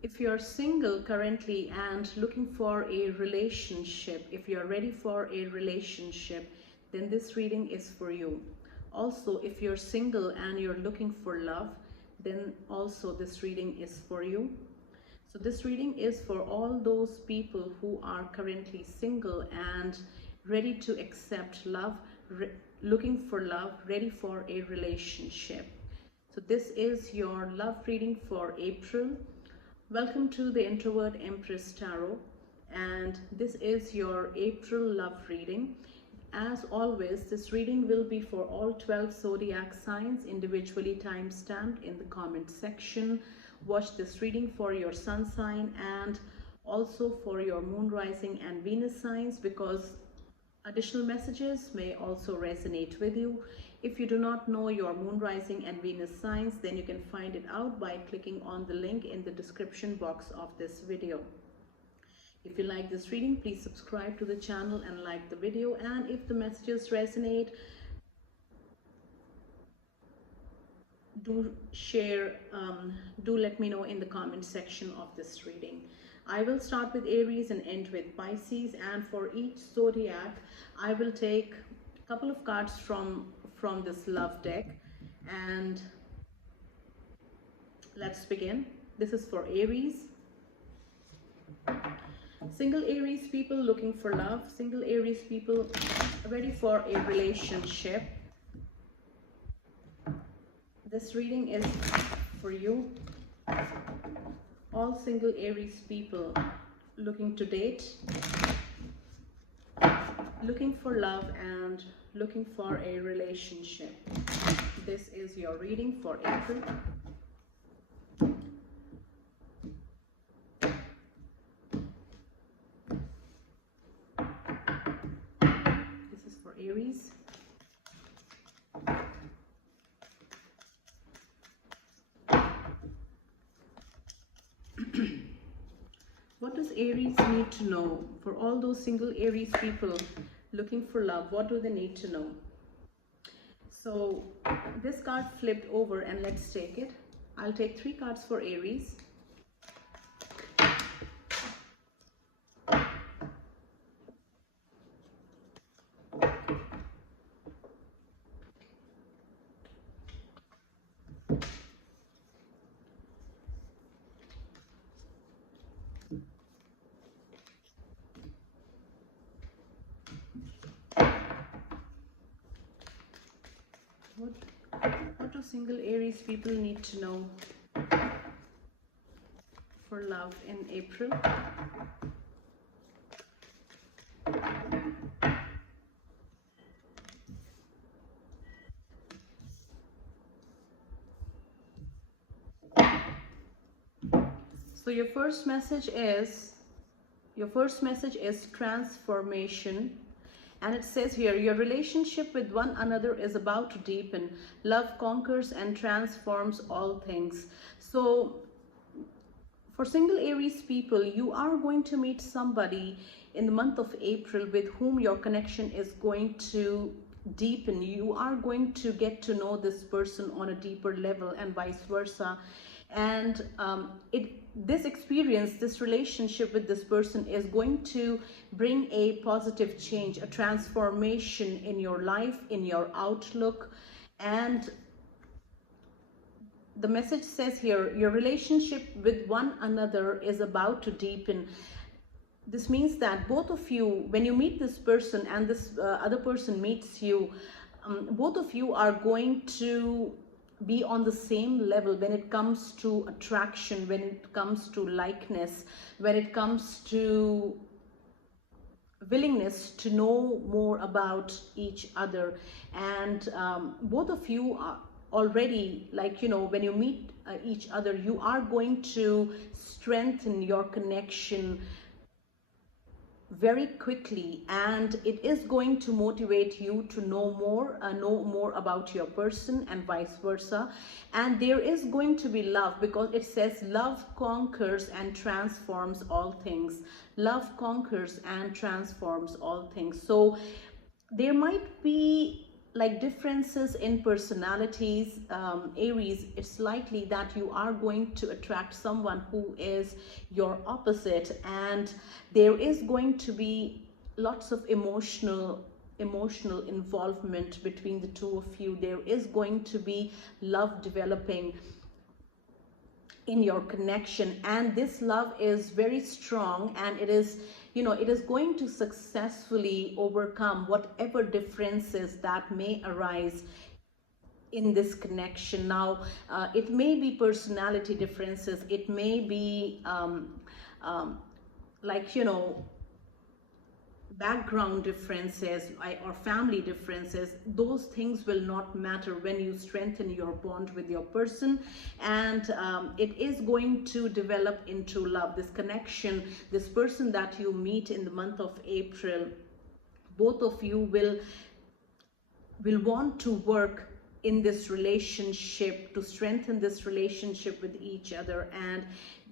If you're single currently and looking for a relationship, if you're ready for a relationship, then this reading is for you. Also, if you're single and you're looking for love, then also this reading is for you. So this reading is for all those people who are currently single and ready to accept love, looking for love, ready for a relationship. So this is your love reading for April. Welcome to the Introvert Empress Tarot, and this is your April love reading. As always, this reading will be for all 12 zodiac signs, individually time-stamped in the comment section. Watch this reading for your sun sign and also for your moon, rising and Venus signs, because additional messages may also resonate with you. If you do not know your moon, rising and Venus signs, then you can find it out by clicking on the link in the description box of this video. If you like this reading, please subscribe to the channel and like the video. And if the messages resonate, do share, do let me know in the comment section of this reading. I will start with Aries and end with Pisces, and for each zodiac I will take a couple of cards from this love deck, and let's begin. This is for Aries. Single Aries people looking for love, single Aries people ready for a relationship. This reading is for you. All single Aries people looking to date, looking for love and looking for a relationship. This is your reading for April. This is for Aries. What does Aries need to know? For all those single Aries people looking for love, what do they need to know? So this card flipped over, and let's take it. I'll take 3 cards for Aries. What do single Aries people need to know for love in April? So your first message is transformation. And it says here, your relationship with one another is about to deepen. Love conquers and transforms all things. So for single Aries people, you are going to meet somebody in the month of April with whom your connection is going to deepen. You are going to get to know this person on a deeper level, and vice versa. And this experience, this relationship with this person is going to bring a positive change, a transformation in your life, in your outlook. And the message says here, your relationship with one another is about to deepen. This means that both of you, when you meet this person and this other person meets you, both of you are going to be on the same level when it comes to attraction, when it comes to likeness, when it comes to willingness to know more about each other. And both of you are already, like, you know, when you meet each other, you are going to strengthen your connection very quickly, and it is going to motivate you to know more about your person, and vice versa. And there is going to be love, because it says love conquers and transforms all things. Love conquers and transforms all things. So there might be like differences in personalities, Aries, it's likely that you are going to attract someone who is your opposite, and there is going to be lots of emotional involvement between the two of you. There is going to be love developing in your connection, and this love is very strong, and it is, you know, it is going to successfully overcome whatever differences that may arise in this connection. Now it may be personality differences, it may be like, you know, background differences or family differences. Those things will not matter when you strengthen your bond with your person, and it is going to develop into love. This connection, this person that you meet in the month of April, both of you will want to work in this relationship to strengthen this relationship with each other, and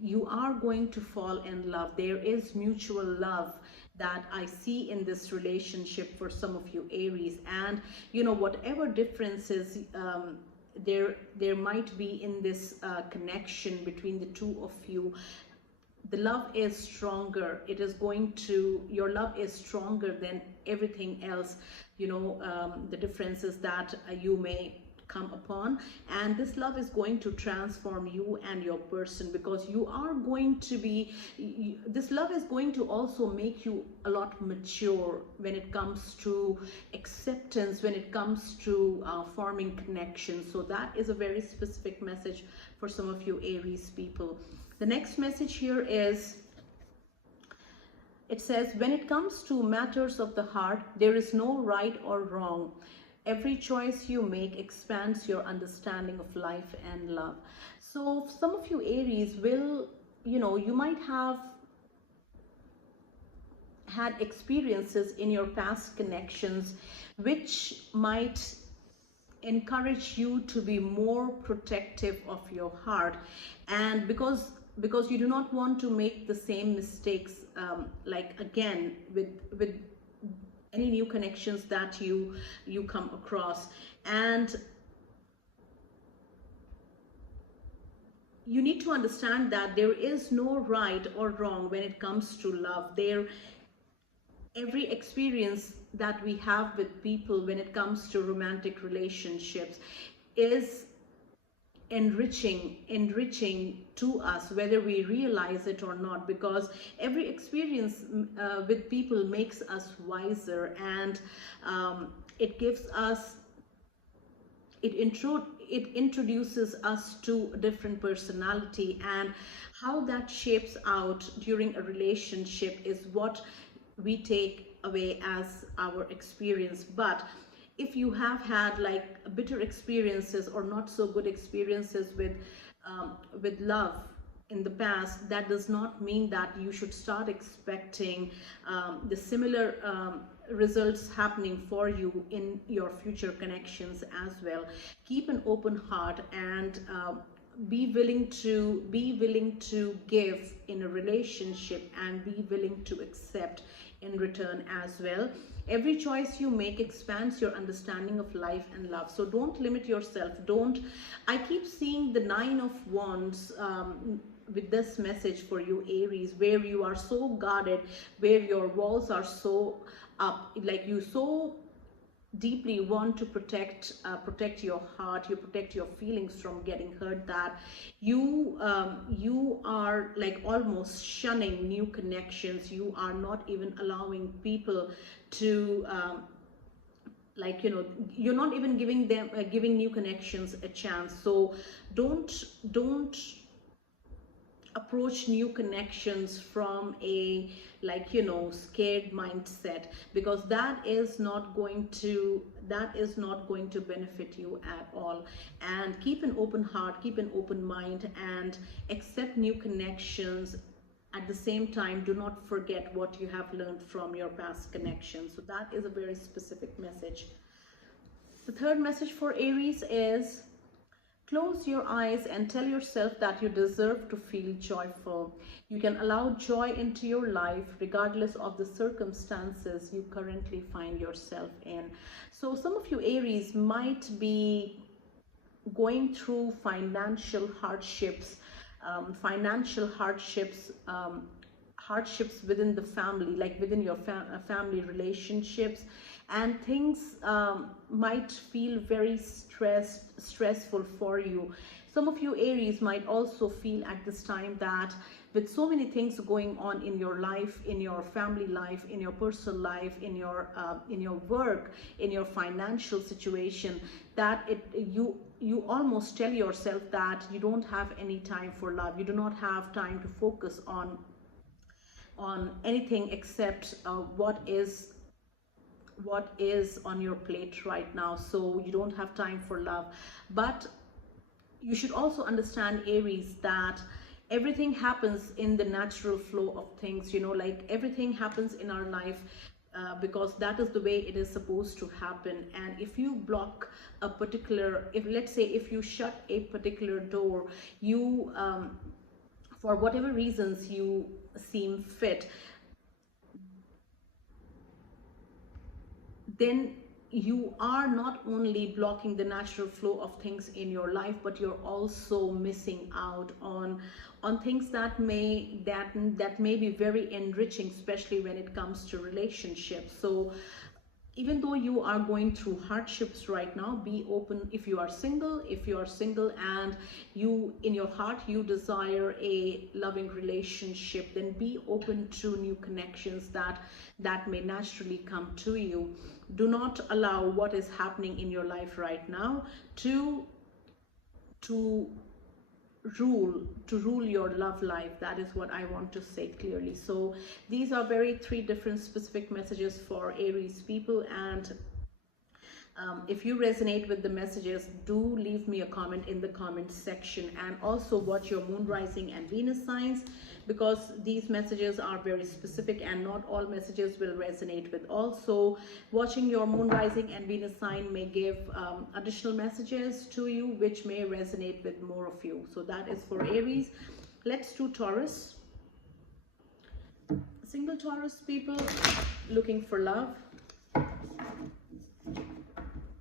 you are going to fall in love. There is mutual love that I see in this relationship for some of you Aries, and you know, whatever differences there might be in this connection between the two of you, the love is stronger. It is going to, your love is stronger than everything else, you know, the differences that you may come upon, and this love is going to transform you and your person, because you are going to be, this love is going to also make you a lot mature when it comes to acceptance, when it comes to forming connections. So that is a very specific message for some of you Aries people. The next message here is, it says, when it comes to matters of the heart, there is no right or wrong. Every choice you make expands your understanding of life and love. So some of you Aries will, you know, you might have had experiences in your past connections which might encourage you to be more protective of your heart, and because you do not want to make the same mistakes like again with any new connections that you come across. And you need to understand that there is no right or wrong when it comes to love. Every experience that we have with people when it comes to romantic relationships is enriching to us, whether we realize it or not, because every experience with people makes us wiser, and it gives us, it introduces us to a different personality, and how that shapes out during a relationship is what we take away as our experience. But if you have had like bitter experiences or not so good experiences with love in the past, that does not mean that you should start expecting the similar results happening for you in your future connections as well. Keep an open heart, and be willing to give in a relationship, and be willing to accept in return as well. Every choice you make expands your understanding of life and love. So don't limit yourself. I keep seeing the 9 of Wands with this message for you Aries, where you are so guarded, where your walls are so up, like you so deeply want to protect your heart, you protect your feelings from getting hurt, that you are like almost shunning new connections. You are not even allowing people to like, you know, you're not even giving them giving new connections a chance. So don't approach new connections from a, like, you know, scared mindset, because that is not going to benefit you at all. And keep an open heart, keep an open mind, and accept new connections. At the same time, do not forget what you have learned from your past connections. So that is a very specific message. The third message for Aries is, Close your eyes and tell yourself that you deserve to feel joyful. You can allow joy into your life regardless of the circumstances you currently find yourself in. So some of you Aries might be going through financial hardships, hardships within the family, like within your family relationships, and things might feel very stressful for you. Some of you Aries might also feel at this time that with so many things going on in your life, in your family life, in your personal life, in your work, in your financial situation, that you almost tell yourself that you don't have any time for love. You do not have time to focus on anything except what is on your plate right now. So you don't have time for love. But you should also understand, Aries, that everything happens in the natural flow of things, you know, like everything happens in our life because that is the way it is supposed to happen. And if you block a particular, let's say if you shut a particular door, you for whatever reasons you seem fit, then you are not only blocking the natural flow of things in your life, but you're also missing out on things that may be very enriching, especially when it comes to relationships. So even though you are going through hardships right now, be open. If you are single and you in your heart you desire a loving relationship, then be open to new connections that may naturally come to you. Do not allow what is happening in your life right now to rule your love life. That is what I want to say clearly. So these are three different specific messages for Aries people, and if you resonate with the messages, do leave me a comment in the comment section, and also watch your moon, rising and Venus signs, because these messages are very specific and not all messages will resonate with all. So watching your moon, rising and Venus sign may give additional messages to you which may resonate with more of you. So that is for Aries. Let's do Taurus. Single Taurus people looking for love.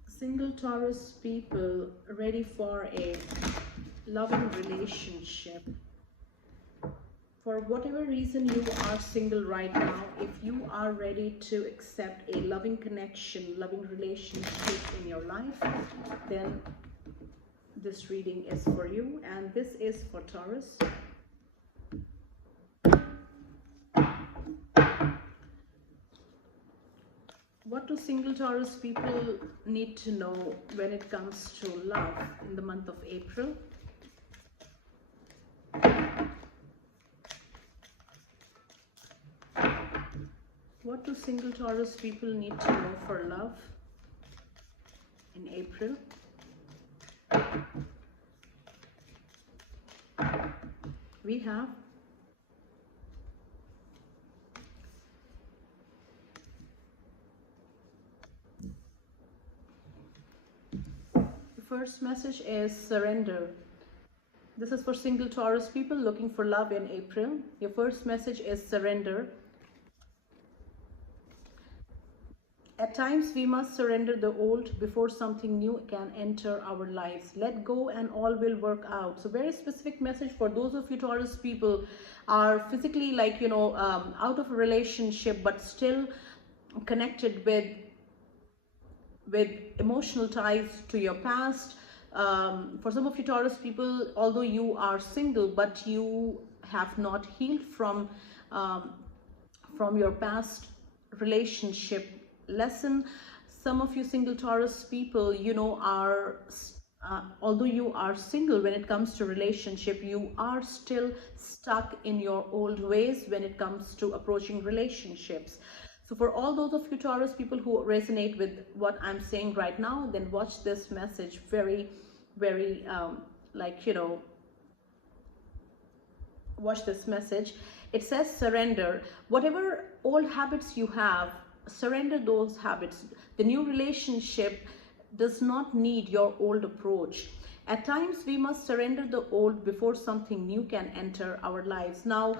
Single Taurus people ready for a loving relationship. For whatever reason you are single right now, if you are ready to accept a loving connection, loving relationship in your life, then this reading is for you. And this is for Taurus. What do single Taurus people need to know when it comes to love in the month of April? What do single Taurus people need to know for love in April? We have the first message is surrender. This is for single Taurus people looking for love in April. Your first message is surrender. At times we must surrender the old before something new can enter our lives. Let go and all will work out. So very specific message for those of you Taurus people are physically, like, you know, out of a relationship but still connected with emotional ties to your past. For some of you Taurus people, although you are single, but you have not healed from your past relationship lesson. Some of you single Taurus people, you know, are although you are single, when it comes to relationship, you are still stuck in your old ways when it comes to approaching relationships. So for all those of you Taurus people who resonate with what I'm saying right now, then watch this message very like, you know, watch this message. It says surrender. Whatever old habits you have, surrender those habits. The new relationship does not need your old approach. At times, we must surrender the old before something new can enter our lives. Now,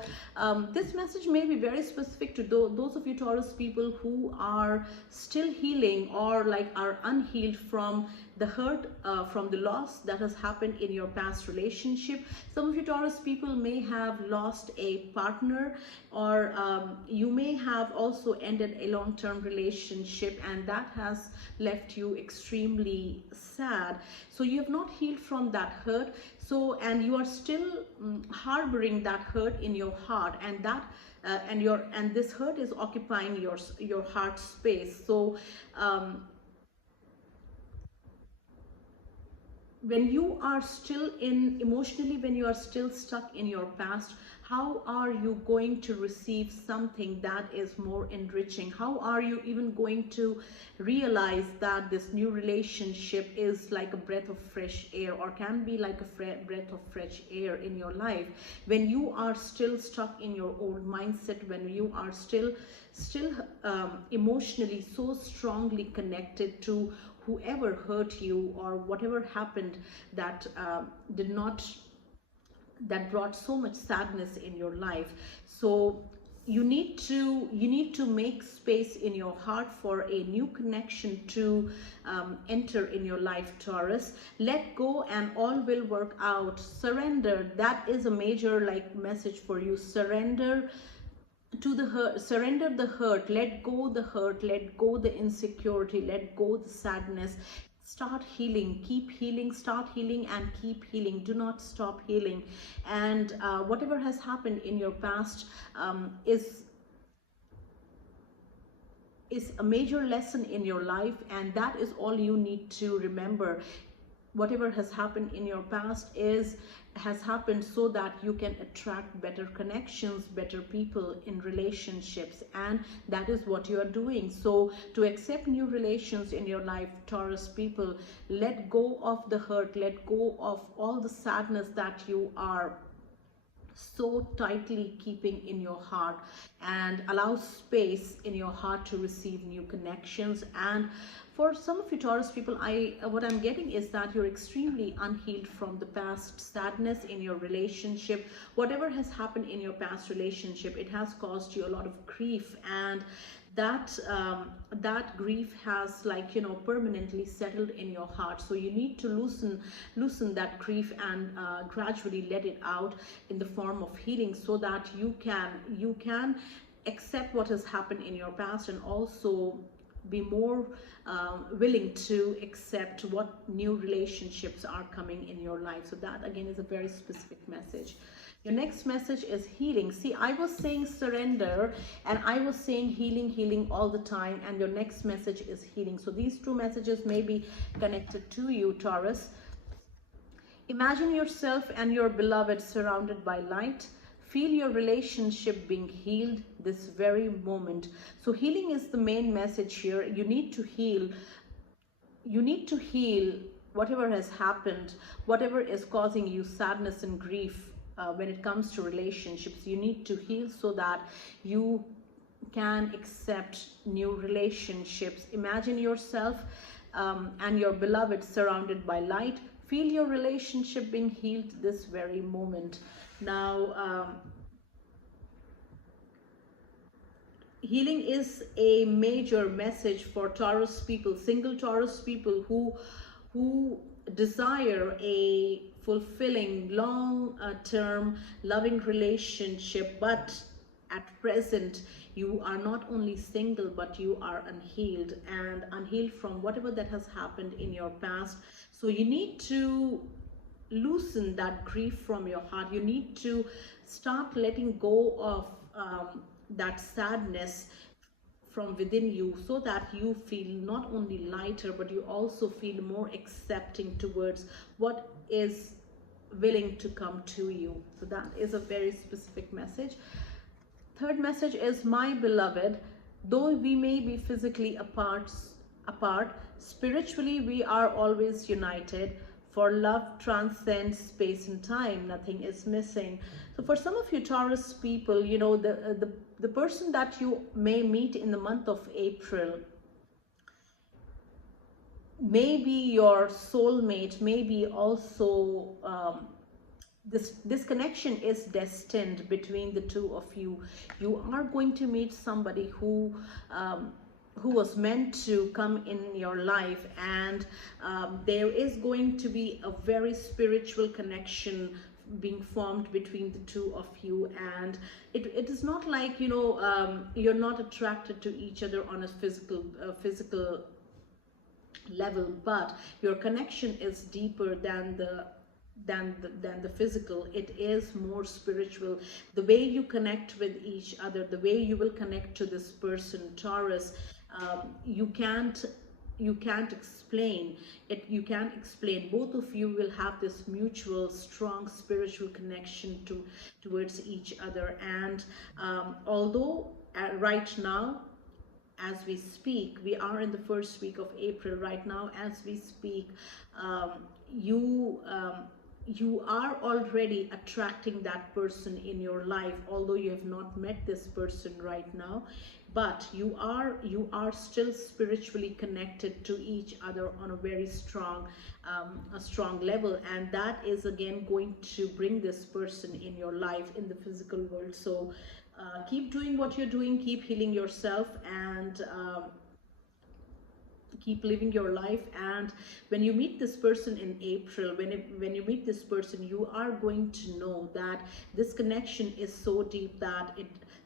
this message may be very specific to those of you Taurus people who are still healing or like are unhealed from the hurt, from the loss that has happened in your past relationship. Some of you Taurus people may have lost a partner, or you may have also ended a long-term relationship, and that has left you extremely sad. So you have not healed from that hurt, so and you are still harboring that hurt in your heart, and that and this hurt is occupying your heart space. So when you are still emotionally, when you are still stuck in your past, how are you going to receive something that is more enriching? How are you even going to realize that this new relationship is like a breath of fresh air, or can be like a breath of fresh air in your life, when you are still stuck in your old mindset, when you are still emotionally so strongly connected to whoever hurt you or whatever happened that that brought so much sadness in your life. So you need to make space in your heart for a new connection to enter in your life, Taurus. Let go and all will work out. Surrender, that is a major like message for you. Surrender to the hurt, surrender the hurt, let go the hurt, let go the insecurity, let go the sadness. Start healing, keep healing, start healing and keep healing. Do not stop healing. And whatever has happened in your past is a major lesson in your life, and that is all you need to remember. Whatever has happened in your past has happened so that you can attract better connections, better people in relationships, and that is what you are doing. So to accept new relations in your life, Taurus people, let go of the hurt, let go of all the sadness that you are so tightly keeping in your heart, and allow space in your heart to receive new connections. And for some of you Taurus people, what I'm getting is that you're extremely unhealed from the past sadness in your relationship. Whatever has happened in your past relationship, it has caused you a lot of grief, and that grief has, like, you know, permanently settled in your heart. So you need to loosen that grief and gradually let it out in the form of healing, so that you can accept what has happened in your past, and also be more willing to accept what new relationships are coming in your life. So that again is a very specific message. Your next message is healing. See, I was saying surrender and I was saying healing all the time, and your next message is healing. So these two messages may be connected to you, Taurus. Imagine yourself and your beloved surrounded by light. Feel your relationship being healed this very moment. So healing is the main message here. You need to heal. You need to heal whatever has happened, whatever is causing you sadness and grief. When it comes to relationships, you need to heal so that you can accept new relationships. Imagine yourself and your beloved surrounded by light. Feel your relationship being healed this very moment. Now, healing is a major message for Taurus people, single Taurus people who desire a fulfilling long-term loving relationship, but at present you are not only single, but you are unhealed, and unhealed from whatever that has happened in your past. So you need to loosen that grief from your heart. You need to start letting go of that sadness from within you, so that you feel not only lighter, but you also feel more accepting towards what is willing to come to you. So that is a very specific message. Third message is, my beloved, though we may be physically apart, spiritually we are always united. For love transcends space and time, nothing is missing. So for some of you Taurus people, you know, the person that you may meet in the month of April, maybe your soulmate, maybe also this connection is destined between the two of you. You are going to meet somebody who was meant to come in your life, and there is going to be a very spiritual connection being formed between the two of you. And it is not like, you know, you're not attracted to each other on a physical level, but your connection is deeper than the physical. It is more spiritual. The way you connect with each other, the way you will connect to this person, Taurus, you can't explain it. You can't explain. Both of you will have this mutual strong spiritual connection towards each other. And although right now, as we speak, we are in the first week of April right now, as we speak, you are already attracting that person in your life, although you have not met this person right now. But you are still spiritually connected to each other on a very strong level, and that is again going to bring this person in your life in the physical world. So keep doing what you're doing, keep healing yourself, and keep living your life. And when you meet this person in April, when you meet this person, you are going to know that this connection is so deep that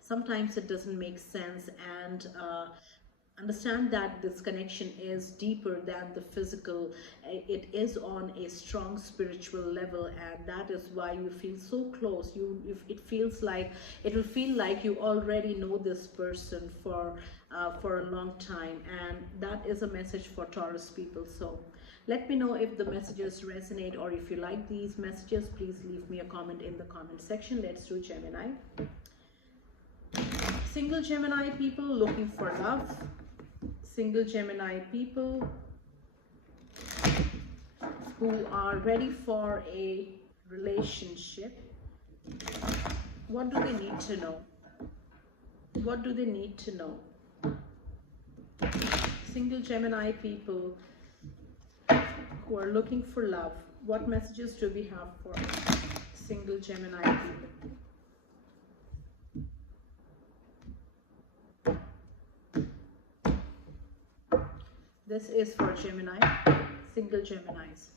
sometimes it doesn't make sense. And understand that this connection is deeper than the physical. It is on a strong spiritual level, and that is why you feel so close. It will feel like you already know this person for a long time. And that is a message for Taurus people. So let me know if the messages resonate, or if you like these messages, please leave me a comment in the comment section. Let's do Gemini. Single Gemini people looking for love. Single Gemini people who are ready for a relationship. What do they need to know? What do they need to know? Single Gemini people who are looking for love. What messages do we have for single Gemini people? This is for Gemini, single Geminis.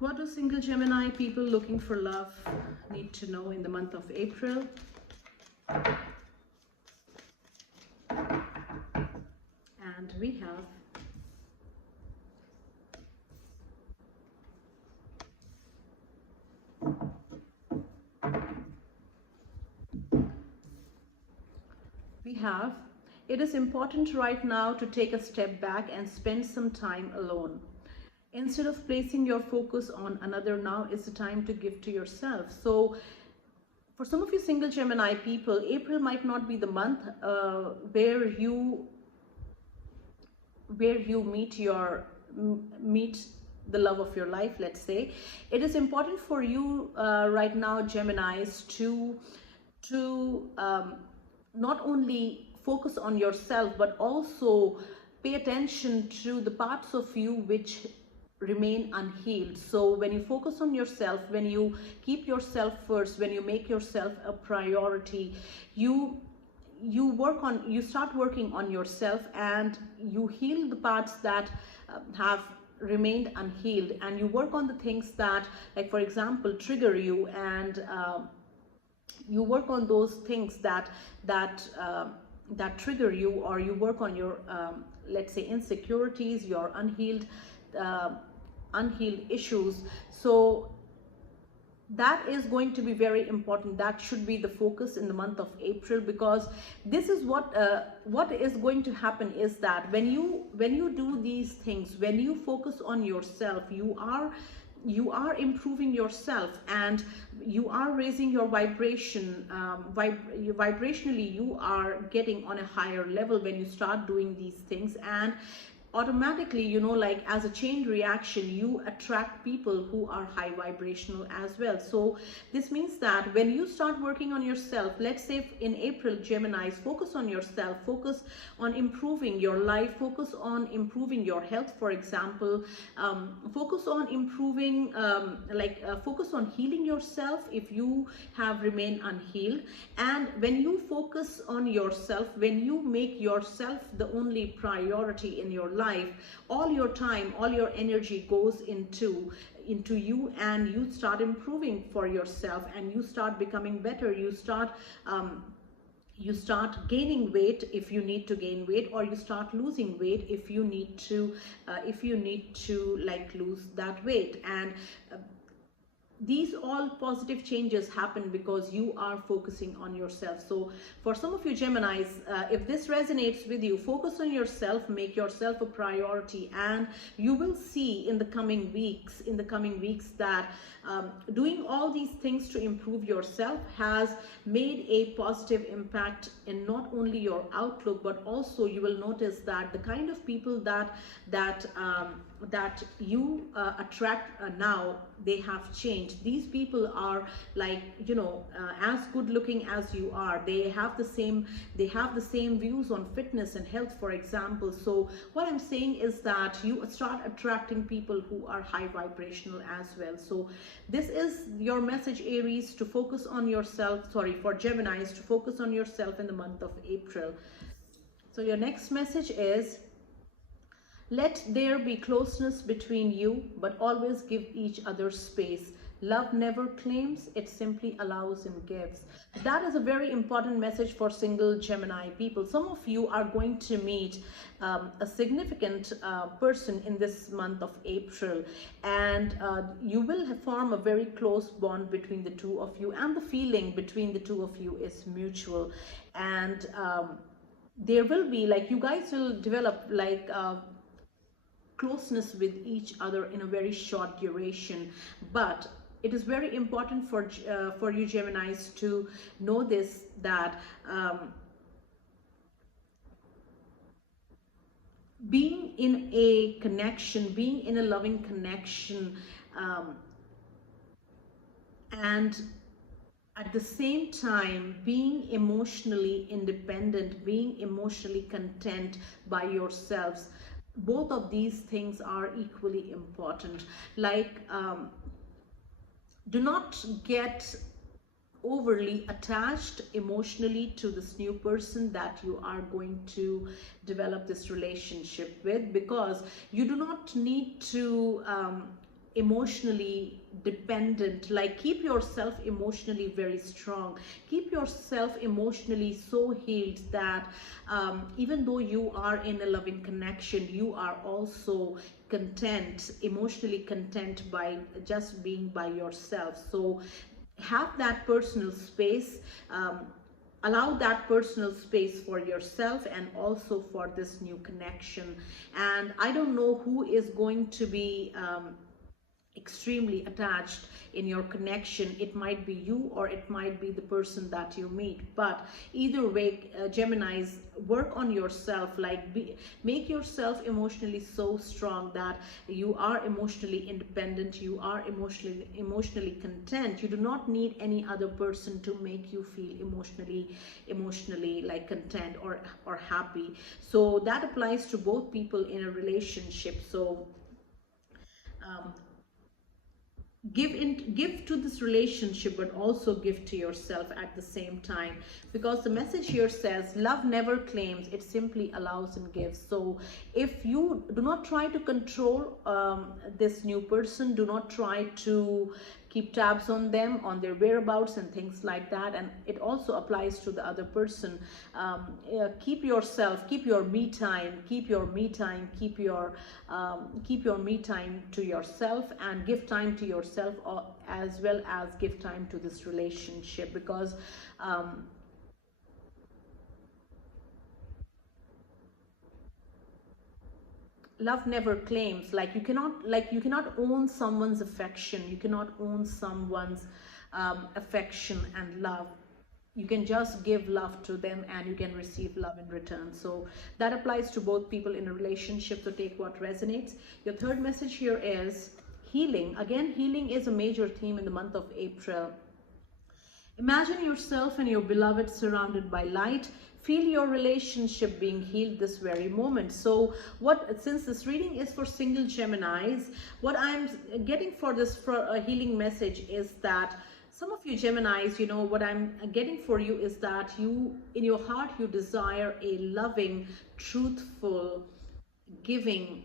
What do single Gemini people looking for love need to know in the month of April? And we have it is important right now to take a step back and spend some time alone. Instead of placing your focus on another, now is the time to give to yourself. So for some of you single Gemini people, April might not be the month where you meet the love of your life, let's say. It is important for you right now, Geminis, to not only focus on yourself, but also pay attention to the parts of you which remain unhealed. So when you focus on yourself, when you keep yourself first, when you make yourself a priority, you start working on yourself, and you heal the parts that have remained unhealed, and you work on the things that, like for example, trigger you, and you work on those things that trigger you, or you work on your let's say insecurities, your unhealed issues. So that is going to be very important. That should be the focus in the month of April, because this is what is going to happen is that when you do these things, when you focus on yourself, you are you are improving yourself, and you are raising your vibration. Vibrationally, you are getting on a higher level when you start doing these things, and automatically, you know, like as a chain reaction, you attract people who are high vibrational as well. So this means that when you start working on yourself, let's say in April, Geminis, focus on yourself, focus on improving your life, focus on improving your health, for example, focus on improving, focus on healing yourself if you have remained unhealed. And when you focus on yourself, when you make yourself the only priority in your life, all your time, all your energy goes into you, and you start improving for yourself, and you start becoming better. You start gaining weight if you need to gain weight, or you start losing weight if you need to like lose that weight. And these all positive changes happen because you are focusing on yourself. So for some of you Geminis, if this resonates with you, focus on yourself, make yourself a priority, and you will see in the coming weeks that doing all these things to improve yourself has made a positive impact in not only your outlook, but also you will notice that the kind of people that you attract now, they have changed. These people are like, you know, as good looking as you are. They have the same views on fitness and health, for example. So what I'm saying is that you start attracting people who are high vibrational as well. So this is your message, Aries, to focus on yourself. Sorry, for Geminis, to focus on yourself in the month of April. So your next message is: let there be closeness between you, but always give each other space. Love never claims, it simply allows and gives. That is a very important message for single Gemini people. Some of you are going to meet a significant person in this month of April, and you will form a very close bond between the two of you, and the feeling between the two of you is mutual. And there will be, like, you guys will develop like closeness with each other in a very short duration. But it is very important for you Geminis to know this, that being in a connection, being in a loving connection, and at the same time being emotionally independent, being emotionally content by yourselves, both of these things are equally important. Like, do not get overly attached emotionally to this new person that you are going to develop this relationship with, because you do not need to emotionally dependent. Like, keep yourself emotionally very strong, keep yourself emotionally so healed that even though you are in a loving connection, you are also content, emotionally content by just being by yourself. So have that personal space, allow that personal space for yourself and also for this new connection. And I don't know who is going to be extremely attached in your connection. It might be you, or it might be the person that you meet, but either way, Geminis, work on yourself. Like, make yourself emotionally so strong that you are emotionally independent, you are emotionally content. You do not need any other person to make you feel emotionally like content or happy. So that applies to both people in a relationship. So give to this relationship, but also give to yourself at the same time, because the message here says love never claims, it simply allows and gives. So if you do not try to control this new person, do not try to keep tabs on them, on their whereabouts and things like that. And it also applies to the other person. Keep yourself, keep your me time, keep your me time to yourself, and give time to yourself, as well as give time to this relationship, because love never claims. Like you cannot own someone's affection, you cannot own someone's affection and love. You can just give love to them and you can receive love in return. So that applies to both people in a relationship, so take what resonates. Your third message here is healing. Again, healing is a major theme in the month of April. Imagine yourself and your beloved surrounded by light. Feel your relationship being healed this very moment. So since this reading is for single Geminis, what I'm getting for a healing message is that some of you Geminis, you know, what I'm getting for you is that you, in your heart, you desire a loving, truthful, giving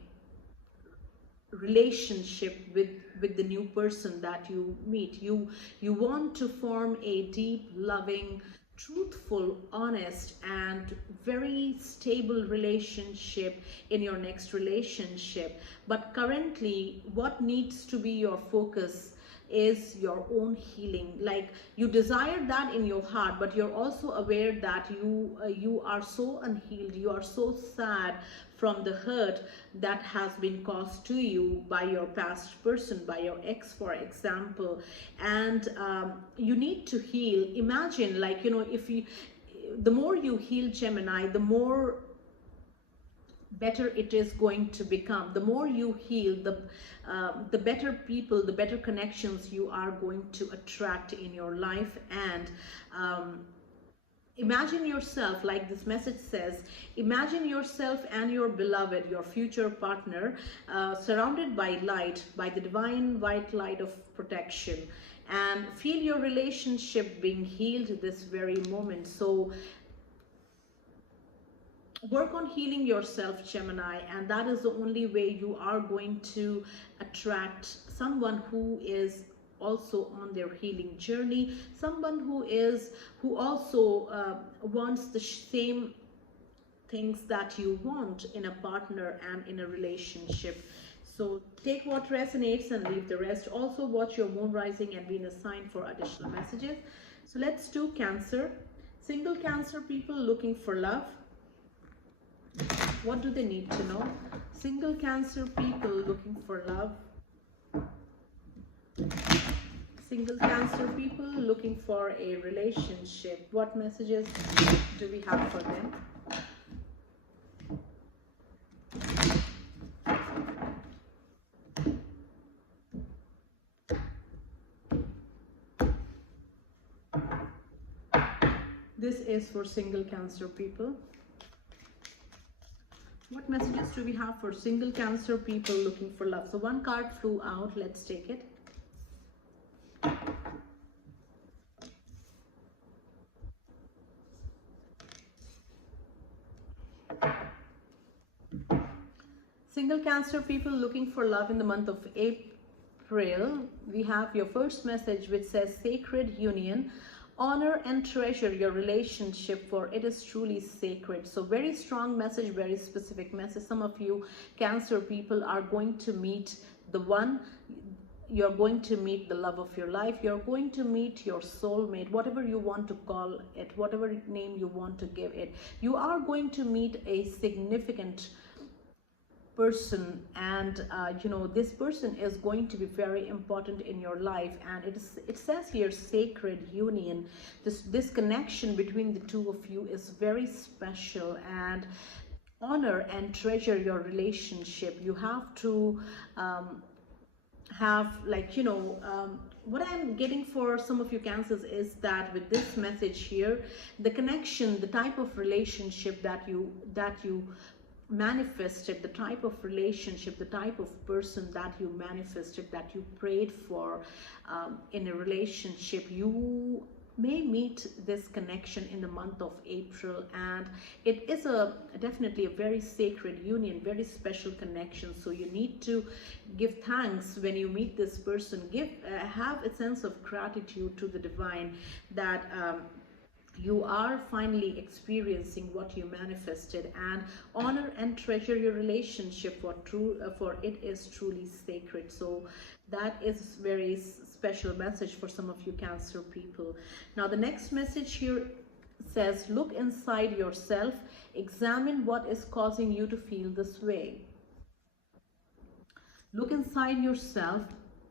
relationship with the new person that you meet. You want to form a deep, loving, truthful, honest, and very stable relationship in your next relationship. But currently, what needs to be your focus is your own healing. Like you desire that in your heart, but you're also aware that you are so unhealed, you are so sad from the hurt that has been caused to you by your past person, by your ex, for example, and you need to heal. Imagine, like, you know, the more you heal, Gemini, the more better it is going to become. The more you heal, the better people, the better connections you are going to attract in your life. And imagine yourself, like this message says, imagine yourself and your beloved, your future partner, surrounded by light, by the divine white light of protection, and feel your relationship being healed this very moment. So work on healing yourself, Gemini, and that is the only way you are going to attract someone who is also on their healing journey, someone who also wants the same things that you want in a partner and in a relationship. So take what resonates and leave the rest. Also watch your moon, rising, and Venus sign for additional messages. So let's do Cancer. Single Cancer people looking for love. What do they need to know? Single Cancer people looking for love. Single Cancer people looking for a relationship. What messages do we have for them? This is for single Cancer people. What messages do we have for single Cancer people looking for love? So one card flew out. Let's take it. Single Cancer people looking for love in the month of April. We have your first message, which says sacred union. Honor and treasure your relationship, for it is truly sacred. So very strong message, very specific message. Some of you Cancer people are going to meet the one. You're going to meet the love of your life. You're going to meet your soulmate, whatever you want to call it, whatever name you want to give it. You are going to meet a significant person, and you know, this person is going to be very important in your life. And it says here sacred union. This connection between the two of you is very special, and honor and treasure your relationship. You have to have, like, you know, what I'm getting for some of you Cancers is that with this message here, the connection, the type of relationship that you manifested, the type of relationship, the type of person that you manifested, that you prayed for in a relationship, you may meet this connection in the month of April, and it is definitely a very sacred union, very special connection. So you need to give thanks when you meet this person. Have a sense of gratitude to the divine that you are finally experiencing what you manifested, and honor and treasure your relationship, for it is truly sacred. So that is very special message for some of you Cancer people. Now the next message here says, look inside yourself, examine what is causing you to feel this way. Look inside yourself.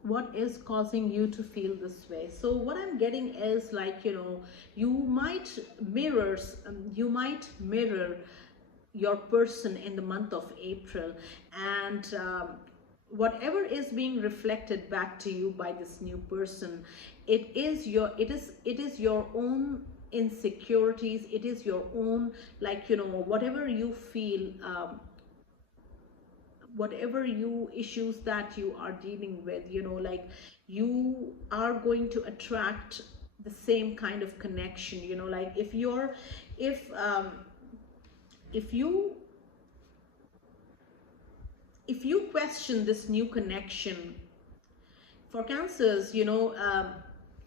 What is causing you to feel this way? So what I'm getting is like, you know, you might mirror your person in the month of April, and whatever is being reflected back to you by this new person, it is your own insecurities, it is your own, like, you know, whatever you feel, whatever you issues that you are dealing with, you know, like you are going to attract the same kind of connection, you know, like if you question this new connection, for Cancers, you know,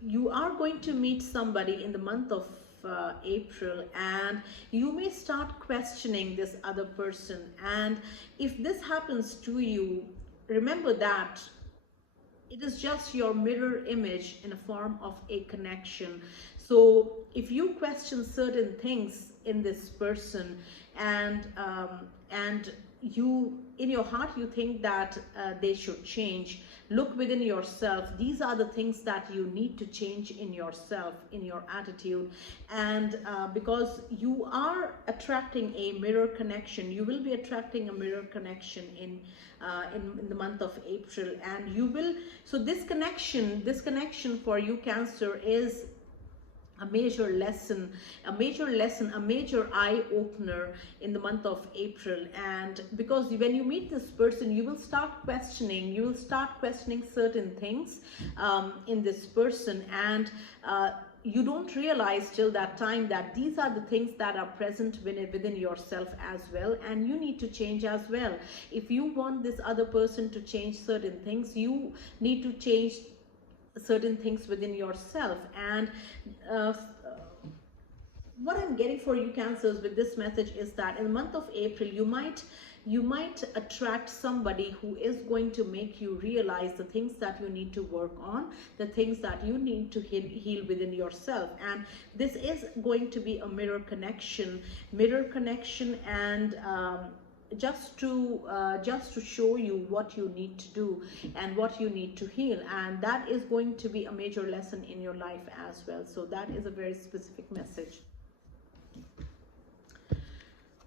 you are going to meet somebody in the month of April, and you may start questioning this other person. And if this happens to you, remember that it is just your mirror image in a form of a connection. So if you question certain things in this person, and you in your heart you think that they should change, look within yourself. These are the things that you need to change in yourself, in your attitude. And because you are attracting a mirror connection, you will be attracting a mirror connection in the month of April, and you will, so this connection for you, Cancer, is a major lesson, a major eye opener in the month of April. And because when you meet this person, you will start questioning certain things in this person, and you don't realize till that time that these are the things that are present within yourself as well, and you need to change as well. If you want this other person to change certain things, you need to change certain things within yourself. And what I'm getting for you, Cancers, with this message is that in the month of April, you might attract somebody who is going to make you realize the things that you need to work on, the things that you need to heal within yourself. And this is going to be a mirror connection, and just to show you what you need to do and what you need to heal. And that is going to be a major lesson in your life as well. So that is a very specific message.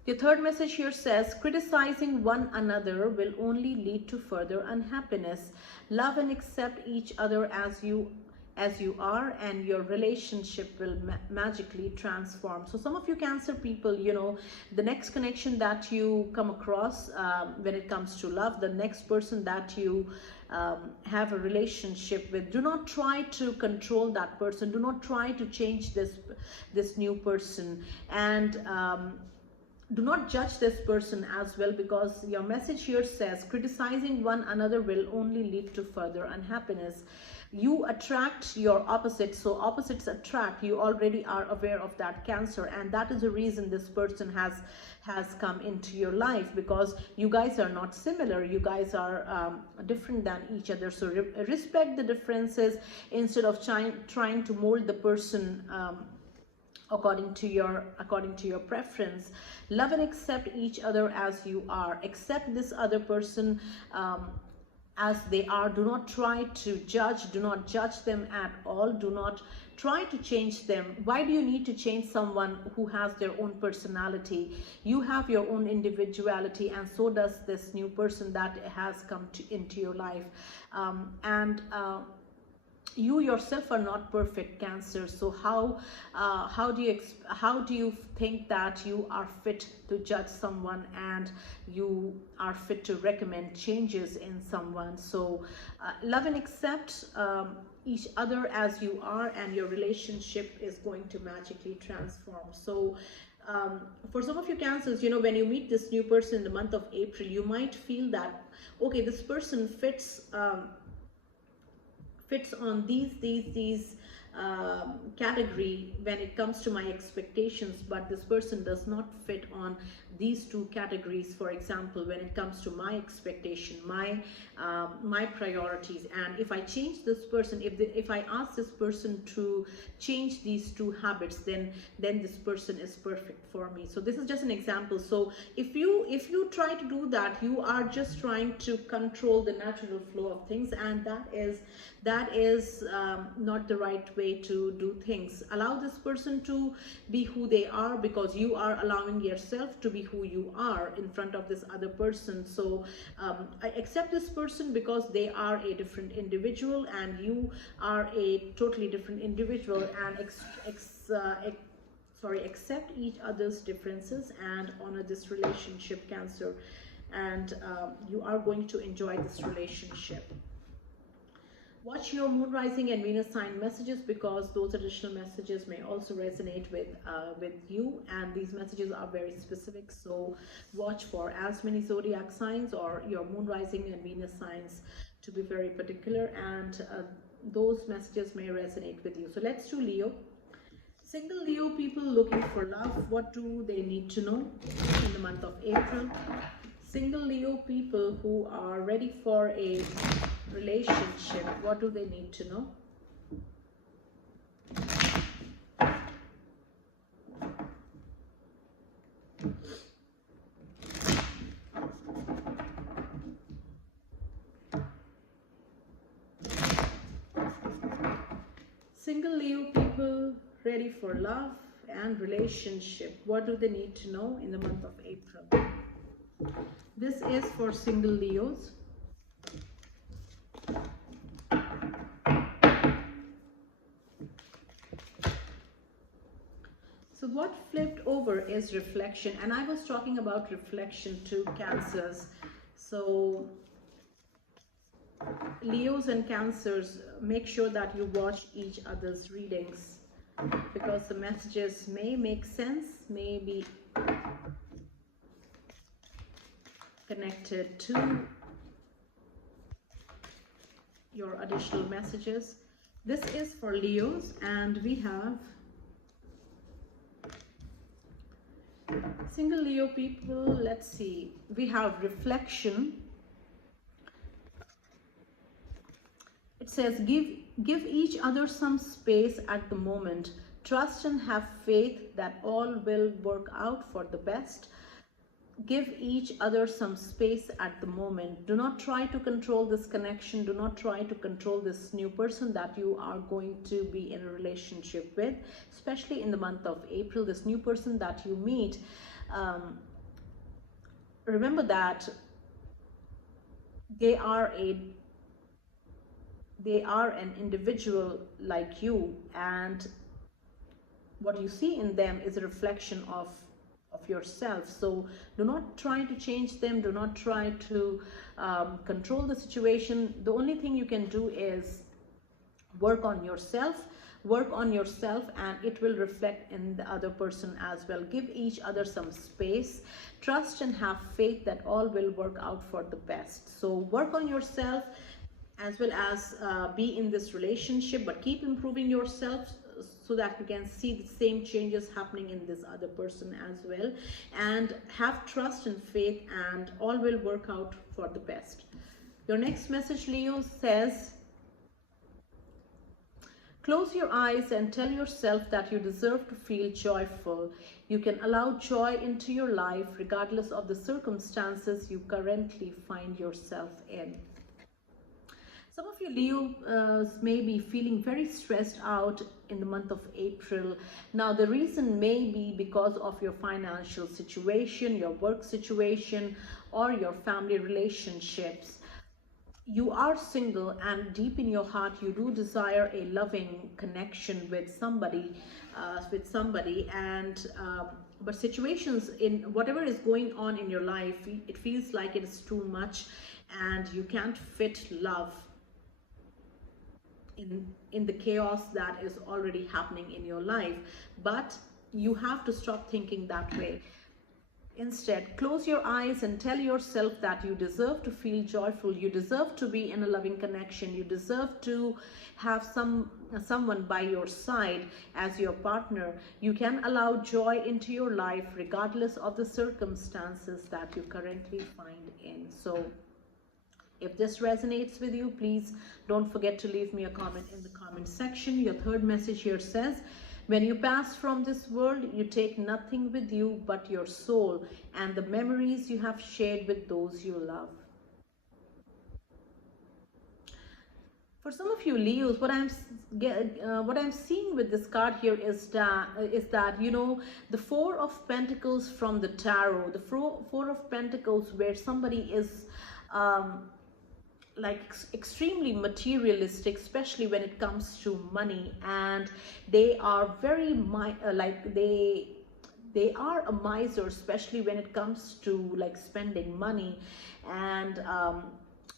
The third message here says, criticizing one another will only lead to further unhappiness. Love and accept each other as you are, and your relationship will magically transform. So some of you Cancer people, you know, the next connection that you come across when it comes to love, the next person that you have a relationship with, do not try to control that person, do not try to change this new person, and do not judge this person as well, because your message here says criticizing one another will only lead to further unhappiness. You attract your opposite, so opposites attract. You already are aware of that, Cancer, and that is the reason this person has come into your life, because you guys are not similar, you guys are different than each other. So respect the differences instead of trying to mold the person according to your preference. Love and accept each other as you are. Accept this other person as they are. Do not try to judge, do not judge them at all, do not try to change them. Why do you need to change someone who has their own personality? You have your own individuality, and so does this new person that has come into your life. You yourself are not perfect, Cancer. So how do you think that you are fit to judge someone and you are fit to recommend changes in someone? So love and accept each other as you are, and your relationship is going to magically transform. So for some of you Cancers, you know, when you meet this new person in the month of April, you might feel that, okay, this person fits on these category when it comes to my expectations, but this person does not fit on these two categories. For example, when it comes to my expectation, my priorities, and if I change this person, if I ask this person to change these two habits, then this person is perfect for me. So this is just an example. So if you try to do that, you are just trying to control the natural flow of things, and that is not the right way to do things. Allow this person to be who they are, because you are allowing yourself to be who you are in front of this other person. So I accept this person because they are a different individual and you are a totally different individual, and accept each other's differences and honor this relationship, Cancer, and you are going to enjoy this relationship. Watch your moon, rising, and Venus sign messages, because those additional messages may also resonate with you, and these messages are very specific. So watch for as many zodiac signs or your moon, rising, and Venus signs to be very particular, and those messages may resonate with you. So let's do Leo. Single Leo people looking for love, what do they need to know in the month of April? Single Leo people who are ready for a relationship, what do they need to know? Single Leo people ready for love and relationship, what do they need to know in the month of April? This is for single Leos. So what flipped over is reflection, and I was talking about reflection to Cancers. So Leos and Cancers, make sure that you watch each other's readings, because the messages may make sense, may be connected to your additional messages. This is for Leos, and we have single Leo people. Let's see, we have reflection. It says give each other some space at the moment. Trust and have faith that all will work out for the best. Give each other some space at the moment. Do not try to control this connection. Do not try to control this new person that you are going to be in a relationship with, especially in the month of April. This new person that you meet, remember that they are an individual like you, and what you see in them is a reflection of yourself. So do not try to change them. Do not try to control the situation. The only thing you can do is work on yourself, and it will reflect in the other person as well. Give each other some space. Trust and have faith that all will work out for the best. So work on yourself as well as be in this relationship, but keep improving yourself so that you can see the same changes happening in this other person as well. And have trust and faith, and all will work out for the best. Your next message, Leo, says, close your eyes and tell yourself that you deserve to feel joyful. You can allow joy into your life regardless of the circumstances you currently find yourself in. Some of you Leos may be feeling very stressed out in the month of April. Now, the reason may be because of your financial situation, your work situation, or your family relationships. You are single, and deep in your heart, you do desire a loving connection with somebody, and but situations in whatever is going on in your life, it feels like it is too much, and you can't fit love in the chaos that is already happening in your life. But you have to stop thinking that way. Instead, close your eyes and tell yourself that you deserve to feel joyful. You deserve to be in a loving connection. You deserve to have someone by your side as your partner. You can allow joy into your life regardless of the circumstances that you currently find in. So if this resonates with you, please don't forget to leave me a comment in the comment section. Your third message here says, when you pass from this world, you take nothing with you but your soul and the memories you have shared with those you love. For some of you Leos, what I'm seeing with this card here is that you know, the Four of Pentacles from the Tarot, the Four of Pentacles, where somebody is like extremely materialistic, especially when it comes to money, and they are very they are a miser, especially when it comes to like spending money. And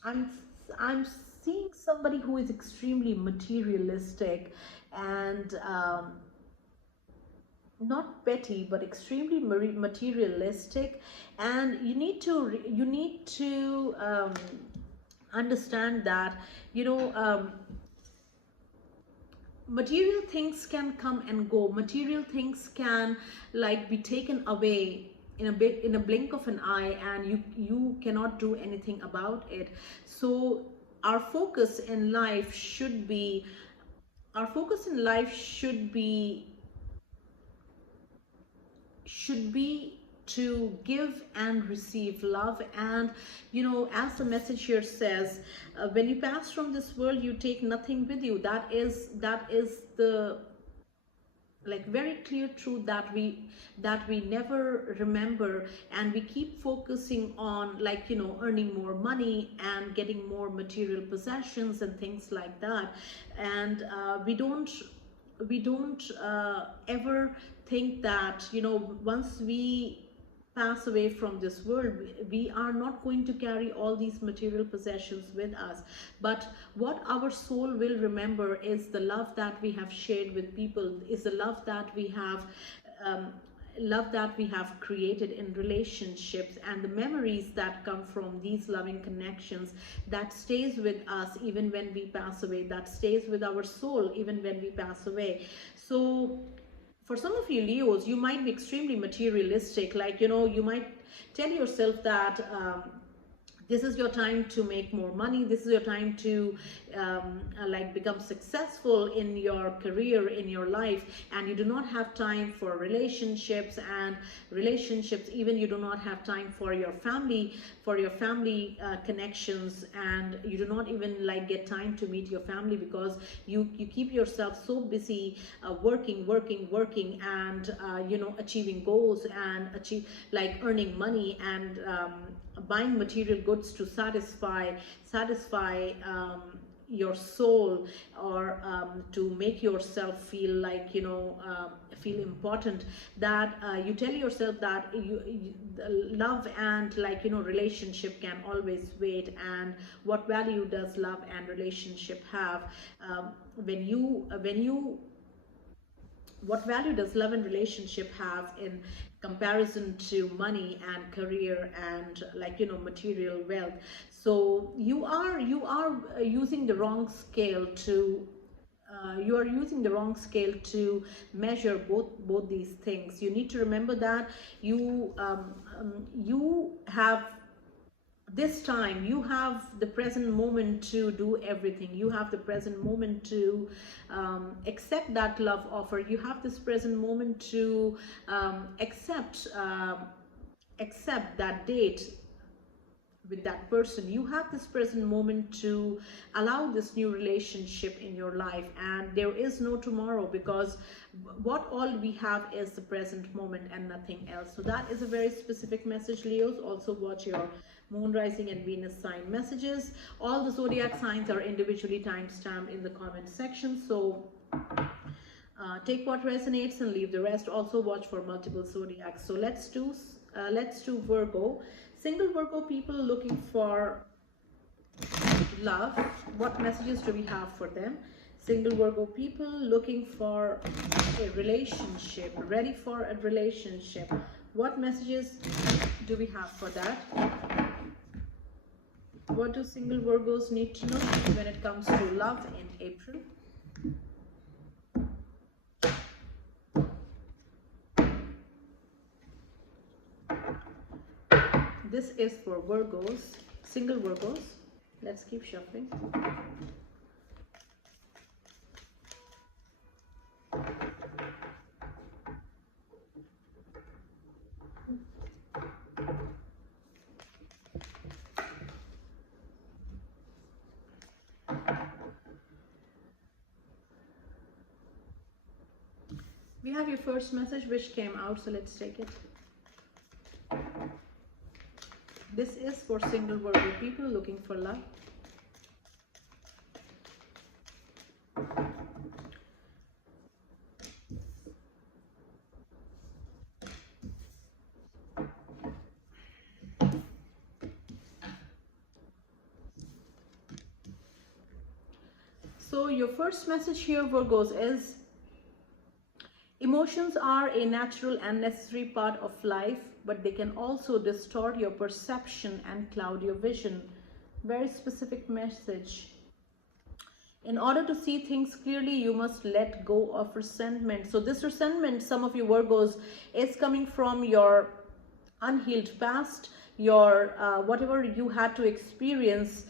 I'm seeing somebody who is extremely materialistic and not petty, but extremely materialistic. And you need to understand that, you know, material things can come and go. Material things can like be taken away in a blink of an eye, and you cannot do anything about it. So our focus in life should be to give and receive love. And you know, as the message here says, when you pass from this world, you take nothing with you. That is the like very clear truth that we never remember, and we keep focusing on, like, you know, earning more money and getting more material possessions and things like that. And we don't ever think that, you know, once we pass away from this world, we are not going to carry all these material possessions with us. But what our soul will remember is the love that we have shared with people, is the love that we have created in relationships, and the memories that come from these loving connections that stays with us even when we pass away, that stays with our soul even when we pass away. So for some of you Leos, you might be extremely materialistic. Like, you know, you might tell yourself that this is your time to make more money. This is your time to like become successful in your career, in your life, and you do not have time for relationships. Even you do not have time for your family, connections, and you do not even like get time to meet your family, because you keep yourself so busy working, and you know, achieving goals and earning money and buying material goods to satisfy your soul, or to make yourself feel like, you know, feel important. That you tell yourself that love and, like, you know, relationship can always wait. And what value does love and relationship have? What value does love and relationship have in comparison to money and career and, like, you know, material wealth? So you are using the wrong scale to measure both these things. You need to remember that you have this time, you have the present moment to do everything. You have the present moment to accept that love offer. You have this present moment to accept that date with that person. You have this present moment to allow this new relationship in your life, and there is no tomorrow, because what all we have is the present moment and nothing else. So that is a very specific message, Leos. Also watch your moon, rising and Venus sign messages. All the zodiac signs are individually time-stamped in the comment section, so take what resonates and leave the rest. Also watch for multiple zodiacs. So let's do Virgo. Single Virgo people looking for love, what messages do we have for them? Single Virgo people looking for a relationship, ready for a relationship. What messages do we have for that? What do single Virgos need to know when it comes to love in April? This is for Virgos, single Virgos. Let's keep shuffling. We have your first message which came out, so let's take it. This is for single Virgo people looking for love. So your first message here, Virgos, is emotions are a natural and necessary part of life, but they can also distort your perception and cloud your vision. Very specific message. In order to see things clearly, you must let go of resentment. So this resentment, some of you Virgos, is coming from your unhealed past, your whatever you had to experience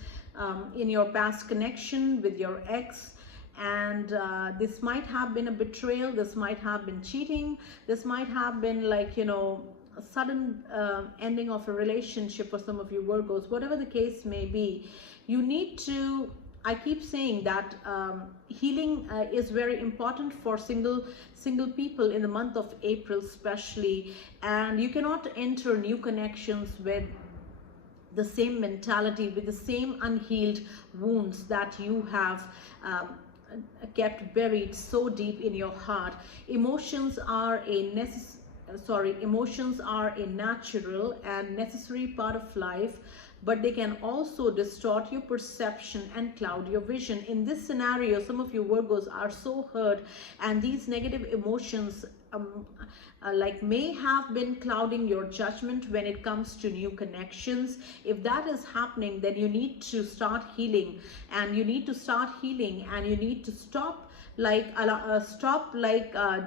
in your past connection with your ex. And this might have been a betrayal, this might have been cheating, this might have been like, you know, a sudden ending of a relationship for some of you Virgos. Whatever the case may be, you need to, I keep saying that healing is very important for single people in the month of April especially. And you cannot enter new connections with the same mentality, with the same unhealed wounds that you have kept buried so deep in your heart. Emotions are a natural and necessary part of life, but they can also distort your perception and cloud your vision. In this scenario, some of you Virgos are so hurt, and these negative emotions like may have been clouding your judgment when it comes to new connections. If that is happening, then you need to start healing, and you need to start healing, and you need to stop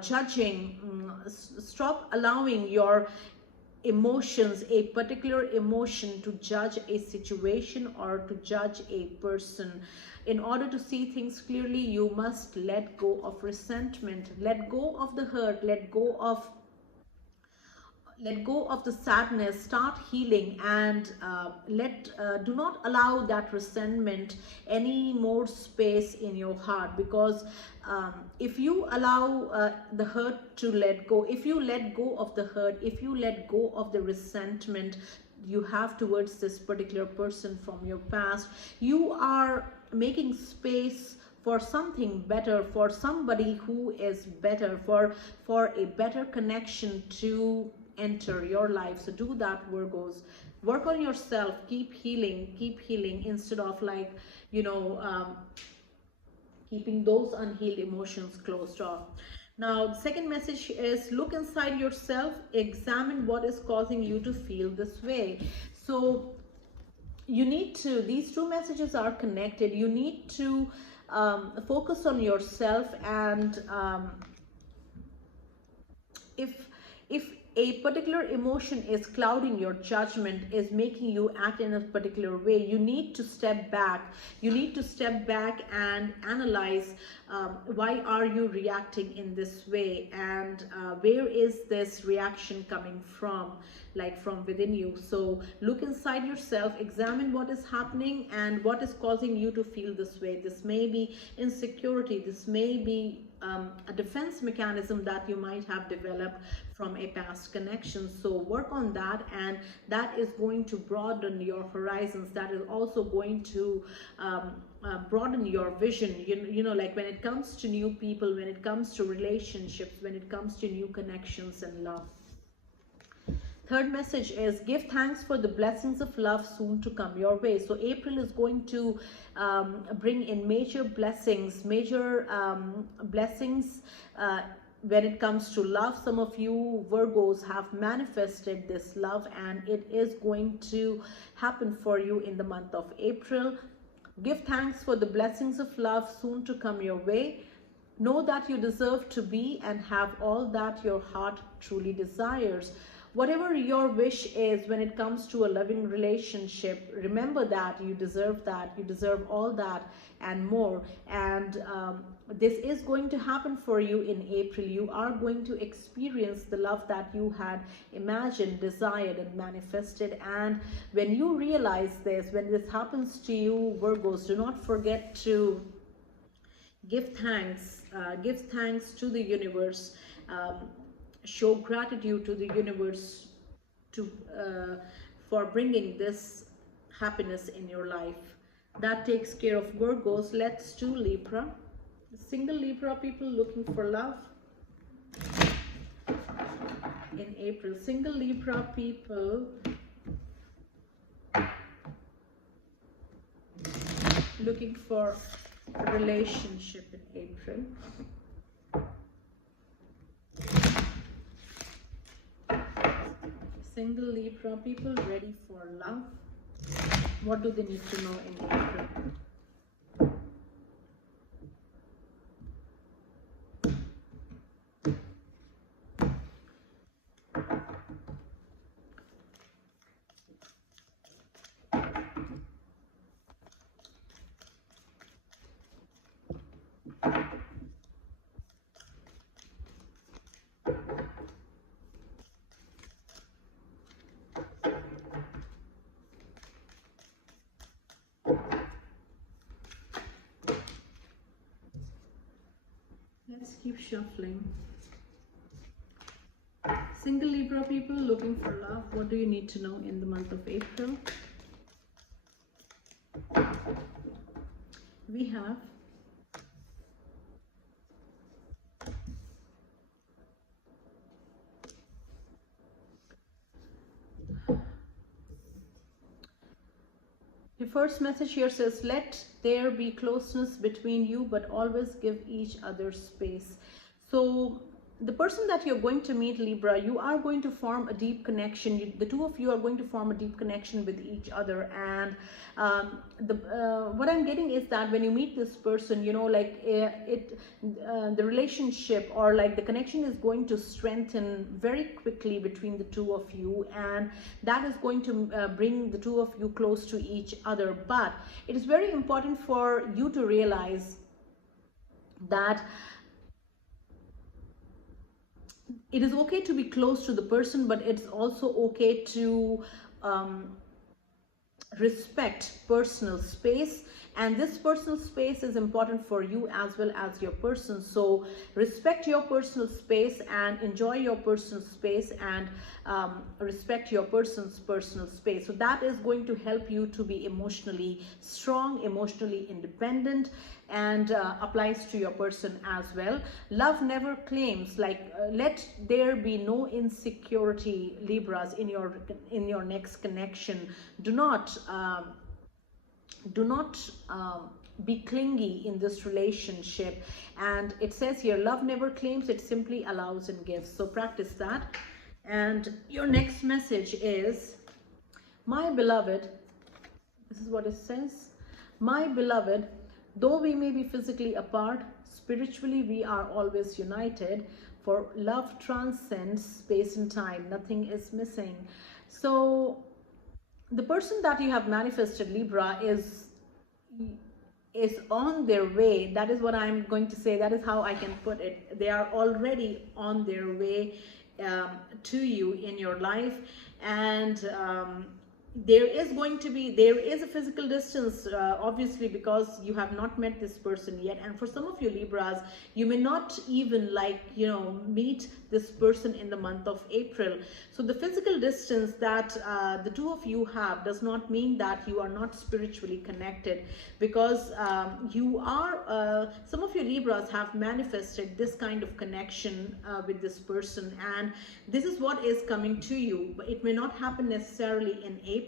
judging, stop allowing your emotions, a particular emotion, to judge a situation or to judge a person. In order to see things clearly, you must let go of resentment, let go of the hurt, let go of the sadness, start healing, and do not allow that resentment any more space in your heart. Because if you allow the hurt to let go, if you let go of the hurt, if you let go of the resentment you have towards this particular person from your past, you are making space for something better, for somebody who is better, for a better connection to enter your life. So do that, Virgos. Work on yourself, keep healing instead of like, you know, keeping those unhealed emotions closed off. Now, the second message is look inside yourself, examine what is causing you to feel this way. So you need to, these two messages are connected. You need to focus on yourself, and if a particular emotion is clouding your judgment, is making you act in a particular way, you need to step back. You need to step back and analyze why are you reacting in this way, and where is this reaction coming from, like from within you. So look inside yourself, examine what is happening and what is causing you to feel this way. This may be insecurity, this may be a defense mechanism that you might have developed from a past connection. So work on that, and that is going to broaden your horizons. That is also going to broaden your vision. You know, like when it comes to new people, when it comes to relationships, when it comes to new connections and love. Third message is give thanks for the blessings of love soon to come your way. So April is going to bring in major blessings, when it comes to love, some of you Virgos have manifested this love, and it is going to happen for you in the month of April. Give thanks for the blessings of love soon to come your way. Know that you deserve to be and have all that your heart truly desires. Whatever your wish is when it comes to a loving relationship, remember that you deserve that. You deserve all that and more. And this is going to happen for you in April. You are going to experience the love that you had imagined, desired, and manifested. And when you realize this, when this happens to you, Virgos, do not forget to give thanks. Give thanks to the universe. Show gratitude to the universe for bringing this happiness in your life. That takes care of Virgos. Let's do Libra. Single Libra people looking for love in April. Single Libra people looking for a relationship in April. Single Libra people ready for love. What do they need to know in April? Let's keep shuffling. Single Libra people looking for love. What do you need to know in the month of April? We have the first message here says, let there be closeness between you, but always give each other space. So the person that you're going to meet, Libra, you are going to form a deep connection. The two of you are going to form a deep connection with each other. And what I'm getting is that when you meet this person, you know, like the relationship or like the connection is going to strengthen very quickly between the two of you. And that is going to bring the two of you close to each other. But it is very important for you to realize that it is okay to be close to the person, but it's also okay to respect personal space. And this personal space is important for you as well as your person. So respect your personal space and enjoy your personal space, and respect your person's personal space. So that is going to help you to be emotionally strong, emotionally independent, and applies to your person as well. Love never claims, like let there be no insecurity, Libras, in your next connection. Do not be clingy in this relationship. And it says here, love never claims, it simply allows and gives. So practice that. And your next message is, my beloved, this is what it says, my beloved, though we may be physically apart, spiritually we are always united, for love transcends space and time. Nothing is missing. So the person that you have manifested, Libra, is on their way. That is what I'm going to say. That is how I can put it. They are already on their way to you in your life. And there is a physical distance, obviously, because you have not met this person yet. And for some of you Libras, you may not even meet this person in the month of April. So the physical distance that the two of you have does not mean that you are not spiritually connected, because you are some of you Libras have manifested this kind of connection with this person, and this is what is coming to you. But it may not happen necessarily in April,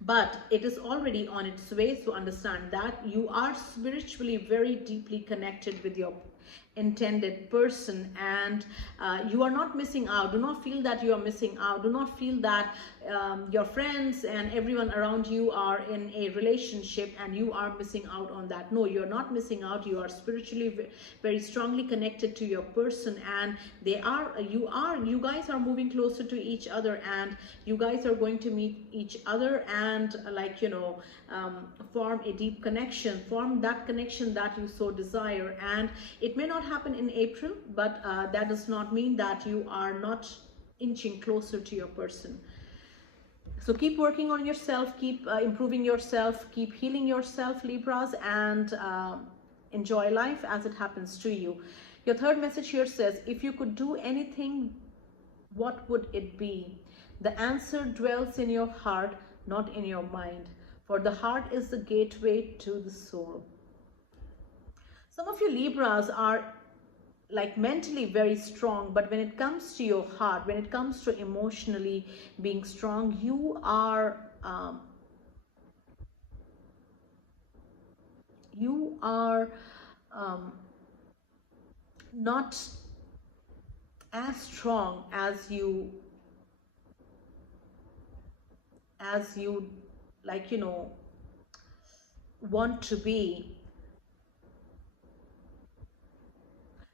but it is already on its way. So understand that you are spiritually very deeply connected with your intended person, and you are not missing out. Do not feel that you are missing out. Do not feel that your friends and everyone around you are in a relationship and you are missing out on that. No, you're not missing out. You are spiritually very strongly connected to your person, and you guys are moving closer to each other, and you guys are going to meet each other and form a deep connection, form that connection that you so desire. And it may not happen in April, but that does not mean that you are not inching closer to your person. So keep working on yourself, keep improving yourself, keep healing yourself, Libras, and enjoy life as it happens to you. Your third message here says, if you could do anything, what would it be? The answer dwells in your heart, not in your mind, for the heart is the gateway to the soul. Some of you Libras are like mentally very strong, but when it comes to your heart, when it comes to emotionally being strong, you are not as strong as you want to be.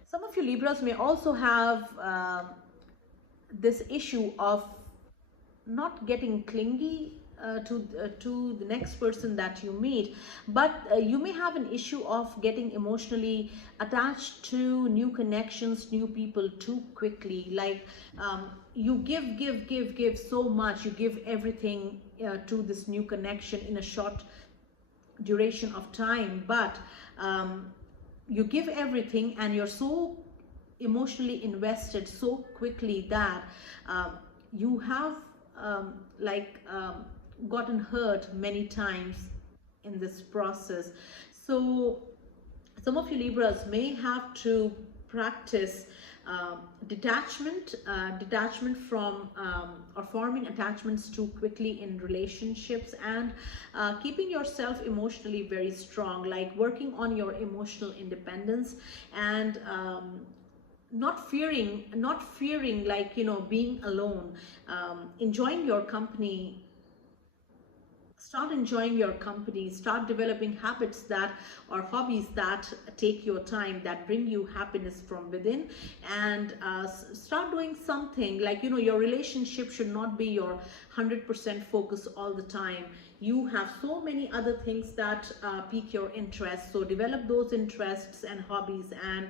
Some of you Libras may also have this issue of not getting clingy to the next person that you meet, but you may have an issue of getting emotionally attached to new connections, new people too quickly. Like you give so much, you give everything to this new connection in a short duration of time, but you give everything and you're so emotionally invested so quickly that you have gotten hurt many times in this process. So some of you Libras may have to practice detachment from or forming attachments too quickly in relationships, and keeping yourself emotionally very strong, like working on your emotional independence, and not fearing being alone, enjoying your company. Start enjoying your company, start developing habits that or hobbies that take your time, that bring you happiness from within, and start doing something like, your relationship should not be your 100% focus all the time. You have so many other things that pique your interest, so develop those interests and hobbies, and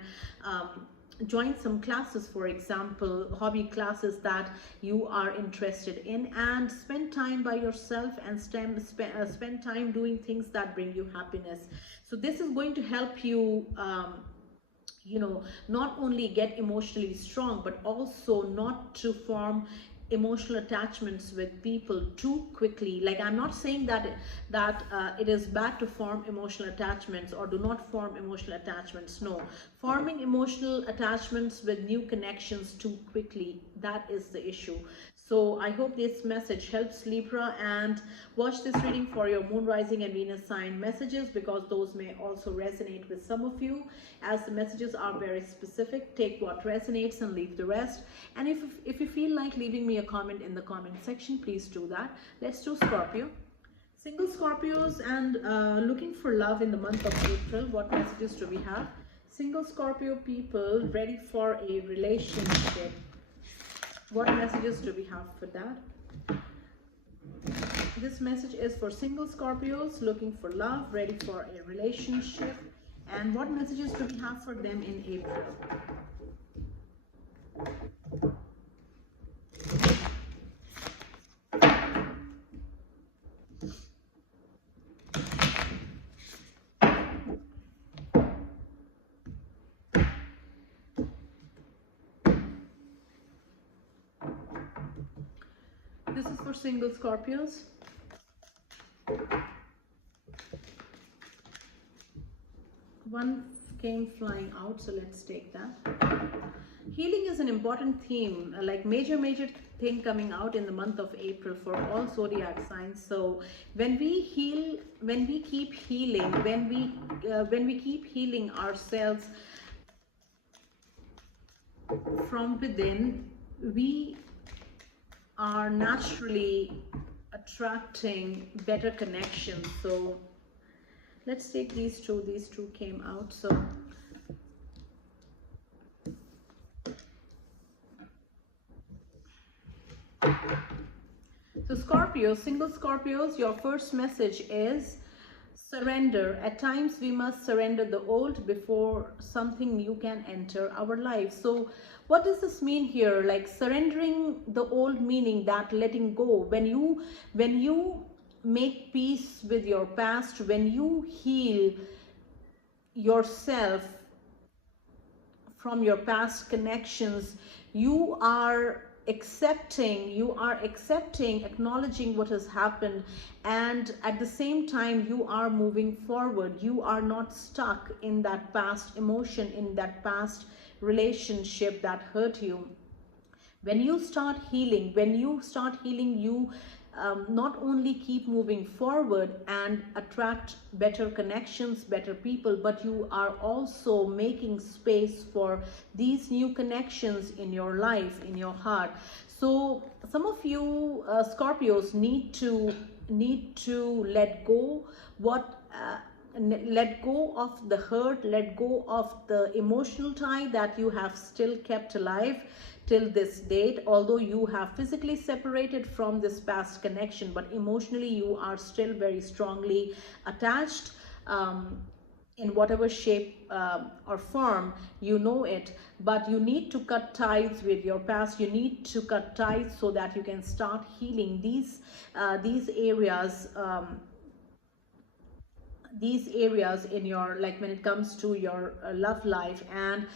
join some classes, for example, hobby classes that you are interested in, and spend time by yourself and spend time doing things that bring you happiness. So this is going to help you not only get emotionally strong, but also not to form emotional attachments with people too quickly. Like, I'm not saying that it is bad to form emotional attachments or do not form emotional attachments. No, forming emotional attachments with new connections too quickly, that is the issue. So I hope this message helps, Libra, and watch this reading for your moon, rising and Venus sign messages, because those may also resonate with some of you, as the messages are very specific. Take what resonates and leave the rest. And if you feel like leaving me a comment in the comment section, please do that. Let's do Scorpio. Single Scorpios and looking for love in the month of April. What messages do we have? Single Scorpio people ready for a relationship. What messages do we have for that? This message is for single Scorpios looking for love, ready for a relationship. And what messages do we have for them in April? This is for single Scorpios. One came flying out, so let's take that. Healing is an important theme, like major thing coming out in the month of April for all zodiac signs. So when we heal, when we keep healing, when we keep healing ourselves from within, we are naturally attracting better connections. So let's take these two. These two came out. So Scorpio, single Scorpios, your first message is surrender. At times we must surrender the old before something new can enter our life. So what does this mean here? Like surrendering the old, meaning that letting go. When you make peace with your past, when you heal yourself from your past connections, you are accepting, acknowledging what has happened, and at the same time you are moving forward. You are not stuck in that past emotion, in that past relationship that hurt you. When you start healing, you not only keep moving forward and attract better connections, better people, but you are also making space for these new connections in your life, in your heart. So some of you Scorpios need to let go let go of the hurt, let go of the emotional tie that you have still kept alive till this date. Although you have physically separated from this past connection, but emotionally you are still very strongly attached, in whatever shape or form, you know it. But you need to cut ties with your past. You need to cut ties so that you can start healing these areas, in your, like when it comes to your love life. And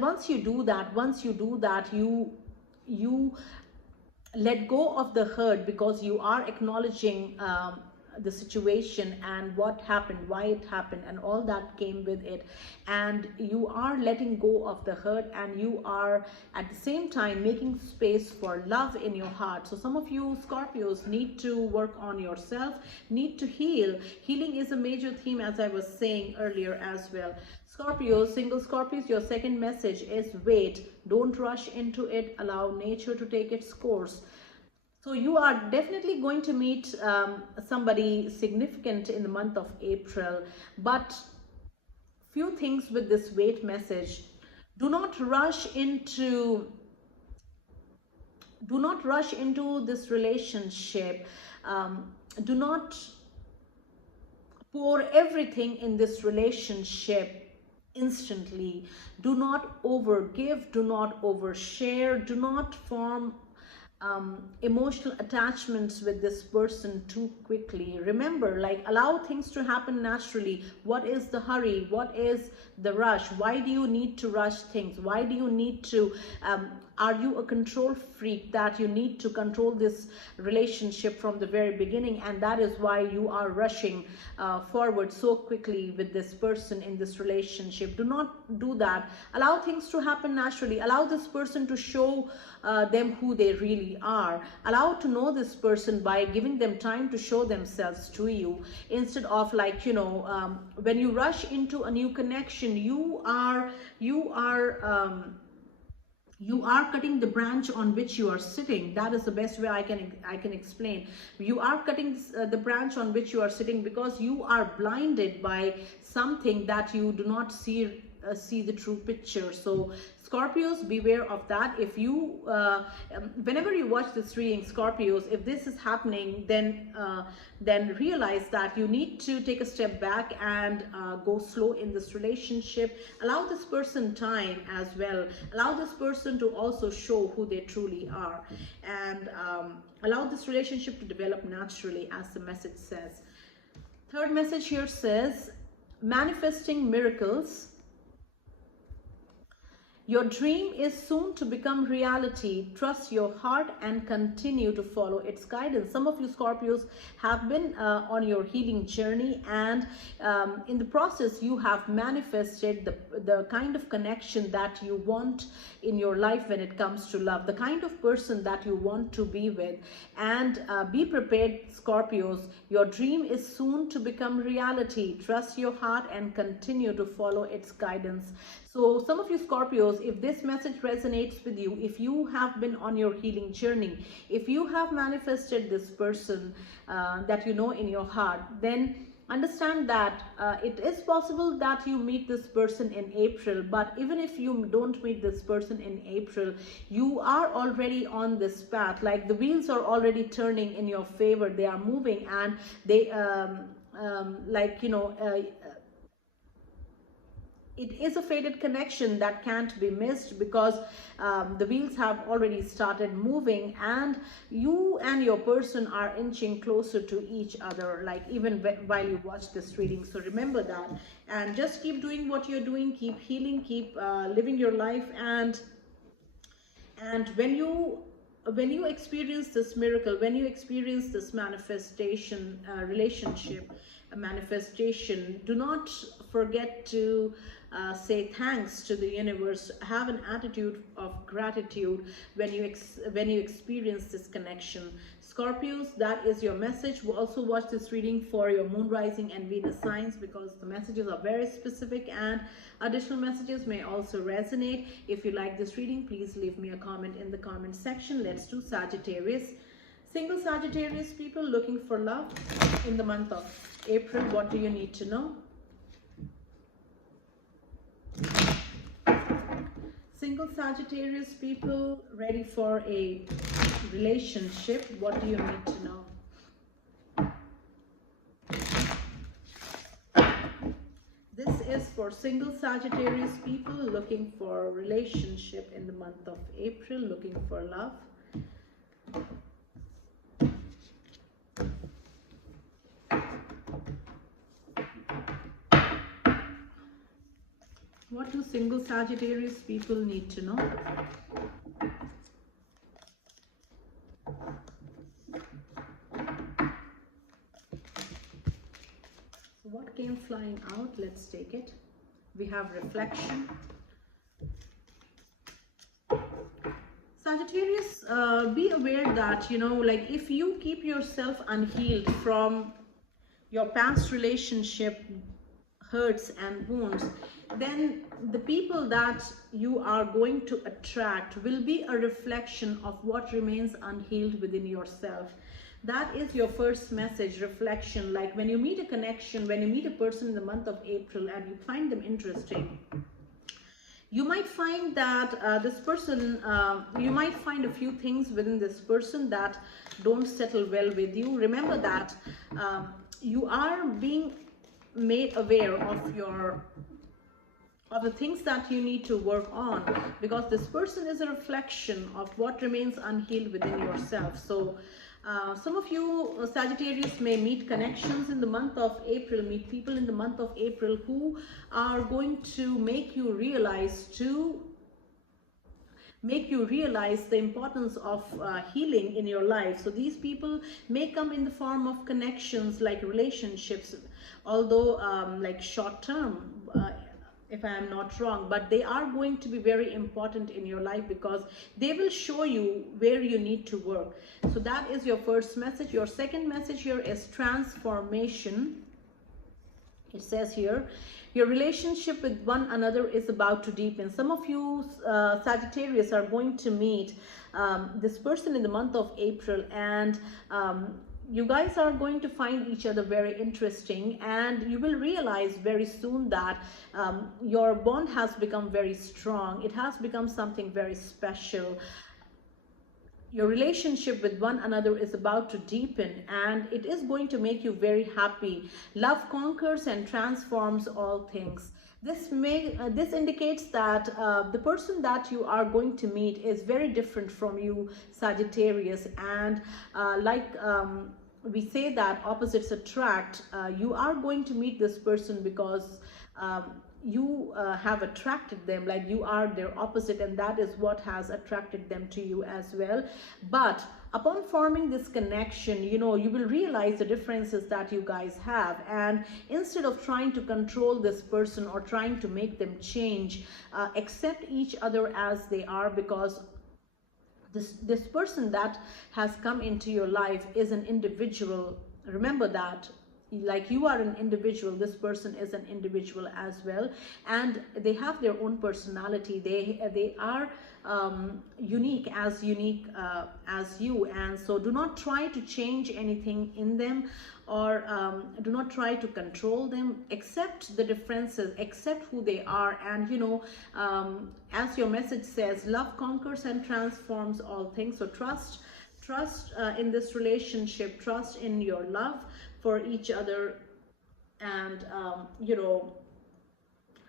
once you do that, you let go of the hurt, because you are acknowledging the situation and what happened, why it happened, and all that came with it. And you are letting go of the hurt, and you are at the same time making space for love in your heart. So some of you Scorpios need to work on yourself, need to heal. Healing is a major theme, as I was saying earlier as well. Scorpios, single Scorpios, your second message is wait. Don't rush into it. Allow nature to take its course. So you are definitely going to meet somebody significant in the month of April, but few things with this wait message. Do not rush into this relationship. Do not pour everything in this relationship instantly. Do not overgive, do not overshare, do not form emotional attachments with this person too quickly. Remember, like, allow things to happen naturally. What is the hurry? What is the rush? Why do you need to rush things? Why do you need to are you a control freak that you need to control this relationship from the very beginning, and that is why you are rushing forward so quickly with this person in this relationship? Do not do that. Allow things to happen naturally. Allow this person to show them who they really are. Allow to know this person by giving them time to show themselves to you, instead of, like, you know, when you rush into a new connection, you are cutting the branch on which you are sitting. That is the best way I can explain. You are cutting the branch on which you are sitting, because you are blinded by something that you do not see the true picture. So Scorpios, beware of that. If you whenever you watch this reading, Scorpios, if this is happening, then realize that you need to take a step back and go slow in this relationship. Allow this person time as well. Allow this person to also show who they truly are, and allow this relationship to develop naturally, as the message says. Third message here says, manifesting miracles. Your dream is soon to become reality. Trust your heart and continue to follow its guidance. Some of you Scorpios have been on your healing journey, and in the process you have manifested the kind of connection that you want in your life when it comes to love, the kind of person that you want to be with. And be prepared, Scorpios. Your dream is soon to become reality. Trust your heart and continue to follow its guidance. So some of you Scorpios, if this message resonates with you, if you have been on your healing journey, if you have manifested this person that you know in your heart, then understand that it is possible that you meet this person in April. But even if you don't meet this person in April, you are already on this path. Like the wheels are already turning in your favor. They are moving, and they it is a fated connection that can't be missed, because the wheels have already started moving, and you and your person are inching closer to each other, like even while you watch this reading. So remember that, and just keep doing what you're doing, keep healing, keep living your life. And when you experience this miracle, when you experience this manifestation, relationship manifestation, do not forget to say thanks to the universe. Have an attitude of gratitude when you experience this connection. Scorpios, that is your message. We'll also watch this reading for your moon, rising and Venus signs, because the messages are very specific and additional messages may also resonate. If you like this reading, please leave me a comment in the comment section. Let's do Sagittarius. Single Sagittarius people looking for love in the month of April, what do you need to know? Single Sagittarius people ready for a relationship, what do you need to know? This is for single Sagittarius people looking for a relationship in the month of April, looking for love. What do single Sagittarius people need to know? So what came flying out? Let's take it. We have reflection. Sagittarius, be aware that, like if you keep yourself unhealed from your past relationship hurts and wounds, then the people that you are going to attract will be a reflection of what remains unhealed within yourself. That is your first message, reflection. Like when you meet a connection, when you meet a person in the month of April and you find them interesting, you might find that this person, you might find a few things within this person that don't settle well with you. Remember that you are being made aware of the things that you need to work on, because this person is a reflection of what remains unhealed within yourself. So some of you Sagittarius may meet connections in the month of April, meet people in the month of April who are going to make you realize the importance of healing in your life. So these people may come in the form of connections, like relationships, although like short term, if I am not wrong, but they are going to be very important in your life, because they will show you where you need to work. So that is your first message. Your second message here is transformation. It says here, your relationship with one another is about to deepen. Some of you Sagittarius are going to meet this person in the month of April, and you guys are going to find each other very interesting, and you will realize very soon that your bond has become very strong. It has become something very special. Your relationship with one another is about to deepen, and it is going to make you very happy. Love conquers and transforms all things. This indicates that the person that you are going to meet is very different from you, Sagittarius, and we say that opposites attract. You are going to meet this person because you have attracted them, like you are their opposite, and that is what has attracted them to you as well. But upon forming this connection, you will realize the differences that you guys have, and instead of trying to control this person or trying to make them change, accept each other as they are, because this person that has come into your life is an individual. Remember that. like you are an individual, this person is an individual as well, and they have their own personality. They are unique as you, and so do not try to change anything in them, or do not try to control them. Accept the differences, accept who they are, and as your message says, love conquers and transforms all things. So trust in this relationship, trust in your love for each other, and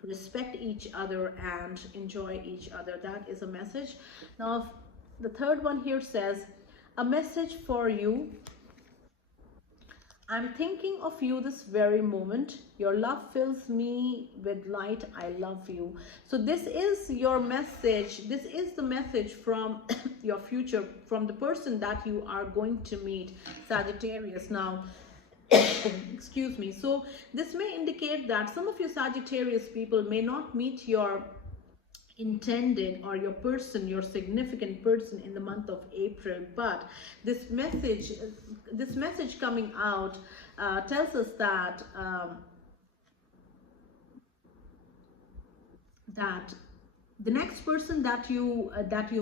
respect each other and enjoy each other. That is a message. Now the third one here says, a message for you. I'm thinking of you this very moment. Your love fills me with light. I love you. So this is your message. This is the message from your future, from the person that you are going to meet, Sagittarius. Now, excuse me. So this may indicate that some of you Sagittarius people may not meet your intended or your person, your significant person, in the month of April, but this message coming out tells us that that the next person that you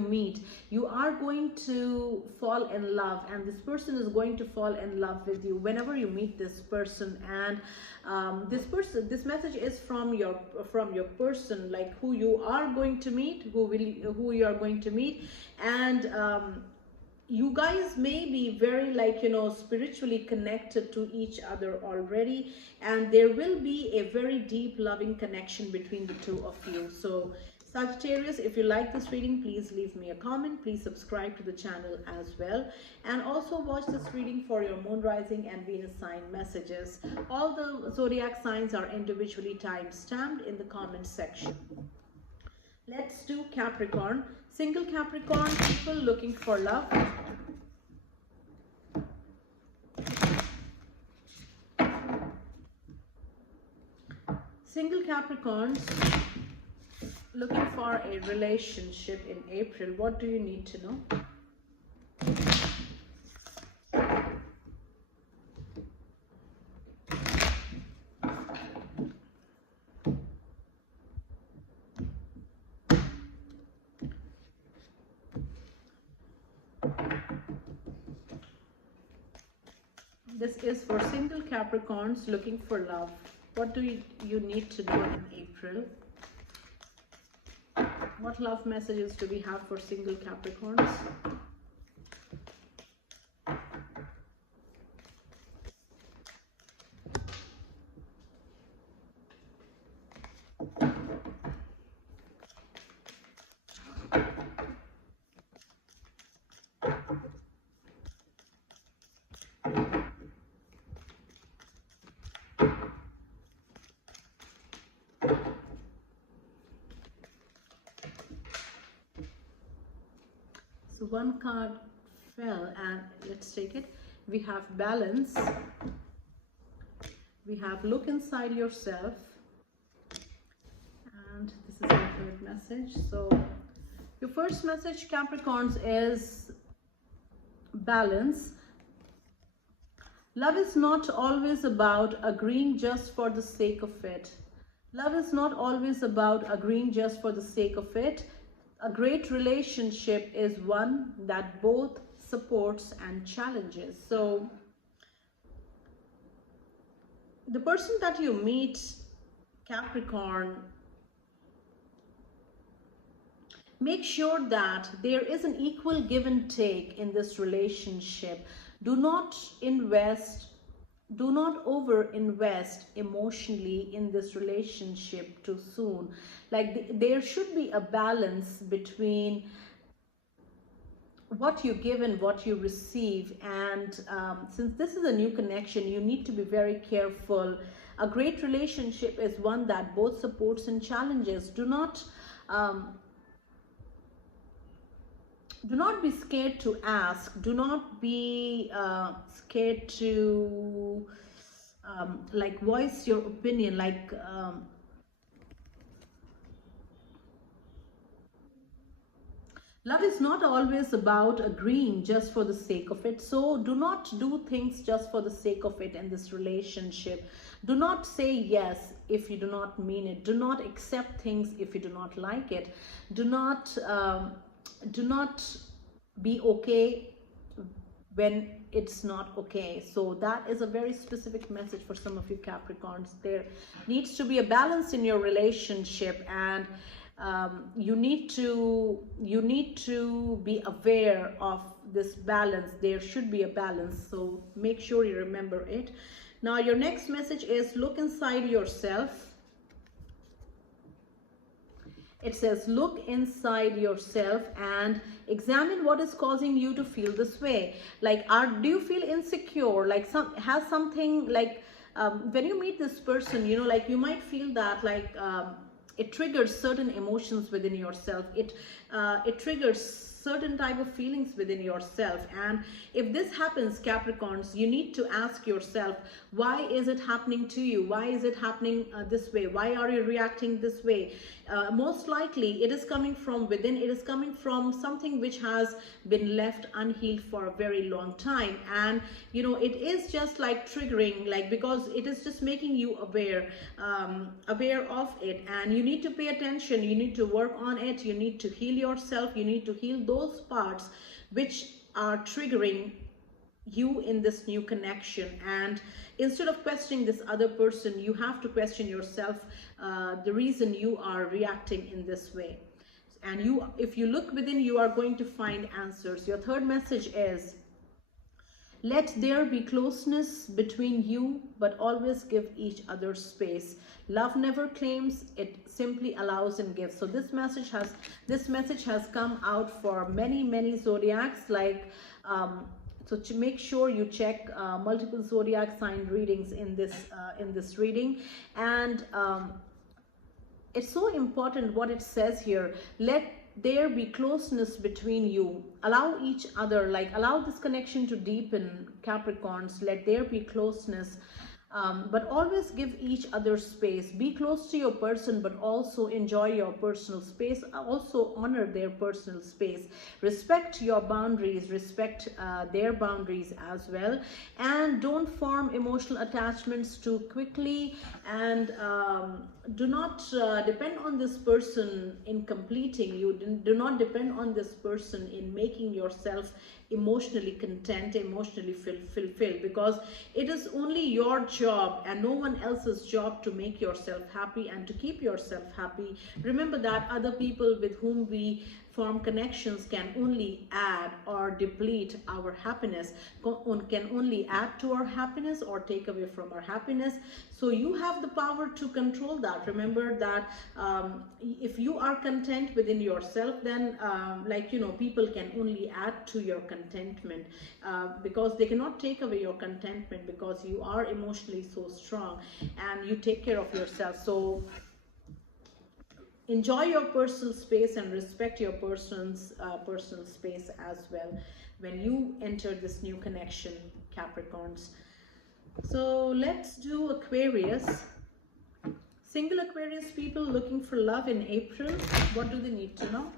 meet, you are going to fall in love, and this person is going to fall in love with you whenever you meet this person. And this message is from your person, like who you are going to meet, who you are going to meet. And you guys may be very, like, spiritually connected to each other already, and there will be a very deep loving connection between the two of you. So Sagittarius, if you like this reading, please leave me a comment. Please subscribe to the channel as well, and also watch this reading for your moon, rising and Venus sign messages. All the zodiac signs are individually time stamped in the comment section. Let's do Capricorn. Single Capricorn people looking for love. Single Capricorns looking for a relationship in April. What do you need to know? This is for single Capricorns looking for love. What do you need to do in April? What love messages do we have for single Capricorns? So one card fell, and let's take it. We have balance. We have look inside yourself. And this is the third message. So your first message, Capricorns, is balance. Love is not always about agreeing just for the sake of it. Love is not always about agreeing just for the sake of it. A great relationship is one that both supports and challenges. So the person that you meet, Capricorn, make sure that there is an equal give and take in this relationship. Do not over invest emotionally in this relationship too soon. Like, there should be a balance between what you give and what you receive. And since this is a new connection, you need to be very careful. A great relationship is one that both supports and challenges. Do not be scared to ask. Do not be scared to like voice your opinion. Like Love is not always about agreeing just for the sake of it. So do not do things just for the sake of it in this relationship. Do not say yes if you do not mean it. Do not accept things if you do not like it. Do not be okay when it's not okay. So that is a very specific message for some of you Capricorns. There needs to be a balance in your relationship, and you need to be aware of this balance. There should be a balance, so make sure you remember it. Now your next message is look inside yourself. It says look inside yourself and examine what is causing you to feel this way. Like, do you feel insecure? Like something like when you meet this person, you know, like you might feel that like it triggers certain emotions within yourself. It triggers certain type of feelings within yourself. And if this happens, Capricorns, you need to ask yourself, why is it happening to you? Why is it happening this way? Why are you reacting this way? Most likely it is coming from within. It is coming from something which has been left unhealed for a very long time, and you know, it is just like triggering, like, because it is just making you aware of it, and you need to pay attention. You need to work on it. You need to heal yourself. You need to heal those parts which are triggering you in this new connection. And instead of questioning this other person, you have to question yourself, the reason you are reacting in this way. And if you look within, you are going to find answers. Your third message is let there be closeness between you, but always give each other space. Love never claims, it simply allows and gives. So this message has come out for many zodiacs. Like so to make sure you check multiple zodiac sign readings in this reading. And it's so important what it says here. Let there be closeness between you. Allow each other, like allow this connection to deepen, Capricorns. Let there be closeness. But always give each other space. Be close to your person, but also enjoy your personal space. Also honor their personal space. Respect your boundaries. Respect their boundaries as well. And don't form emotional attachments too quickly. And do not depend on this person in completing you. Do not depend on this person in making yourself emotionally content, emotionally fulfilled, because it is only your job and no one else's job to make yourself happy and to keep yourself happy. Remember that other people with whom we form connections can only add or deplete our happiness, can only add to our happiness or take away from our happiness. So you have the power to control that. Remember that if you are content within yourself, then like, you know, people can only add to your contentment, because they cannot take away your contentment, because you are emotionally so strong and you take care of yourself. So enjoy your personal space and respect your person's personal space as well when you enter this new connection, Capricorns. So let's do Aquarius. Single Aquarius people looking for love in April. What do they need to know?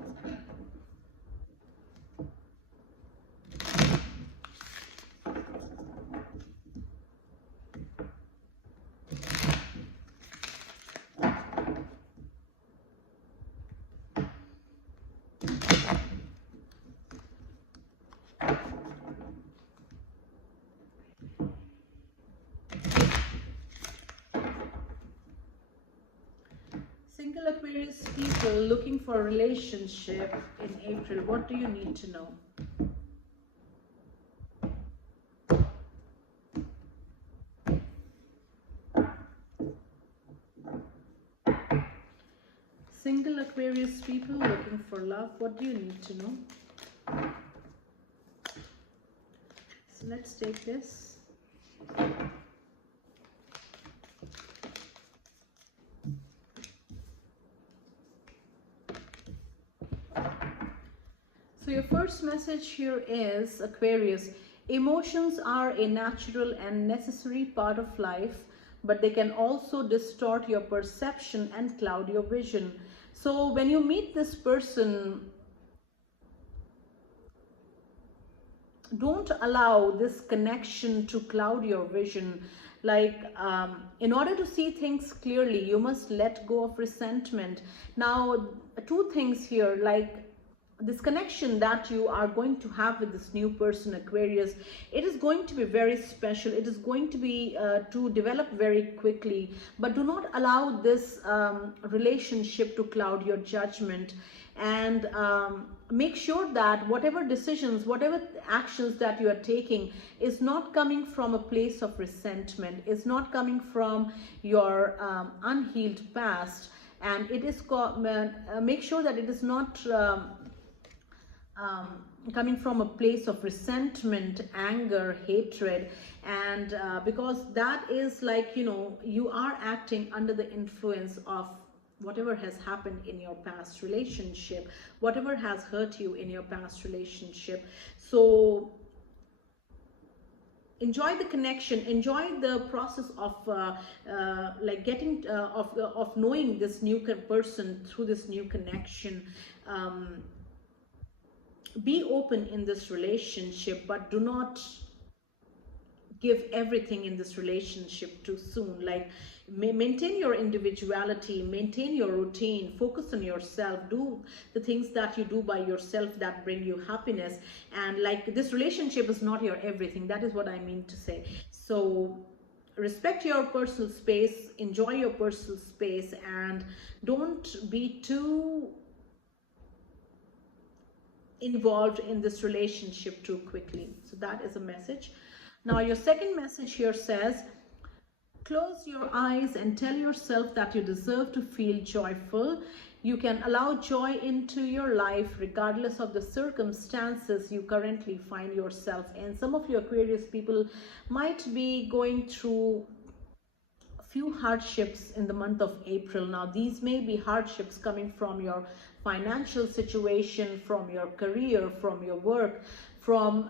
Single Aquarius people looking for a relationship in April. What do you need to know? Single Aquarius people looking for love. What do you need to know? So let's take this. So your first message here is, Aquarius, emotions are a natural and necessary part of life, but they can also distort your perception and cloud your vision. So when you meet this person, don't allow this connection to cloud your vision. Like, in order to see things clearly, you must let go of resentment. Now, two things here, like this connection that you are going to have with this new person, Aquarius, it is going to be very special. It is going to be to develop very quickly, but do not allow this relationship to cloud your judgment. And make sure that whatever decisions, whatever actions that you are taking is not coming from a place of resentment, is not coming from your unhealed past, and it is make sure that it is not coming from a place of resentment, anger, hatred. And because that is like, you know, you are acting under the influence of whatever has happened in your past relationship, whatever has hurt you in your past relationship. So enjoy the connection, enjoy the process of like getting of knowing this new person through this new connection. Be open in this relationship, but do not give everything in this relationship too soon. Like, maintain your individuality, maintain your routine, focus on yourself, do the things that you do by yourself that bring you happiness. And like, this relationship is not your everything. That is what I mean to say. So respect your personal space, enjoy your personal space, and don't be too involved in this relationship too quickly. So that is a message. Now, your second message here says, close your eyes and tell yourself that you deserve to feel joyful. You can allow joy into your life regardless of the circumstances you currently find yourself in. Some of you Aquarius people might be going through a few hardships in the month of April. Now, these may be hardships coming from your financial situation, from your career, from your work, from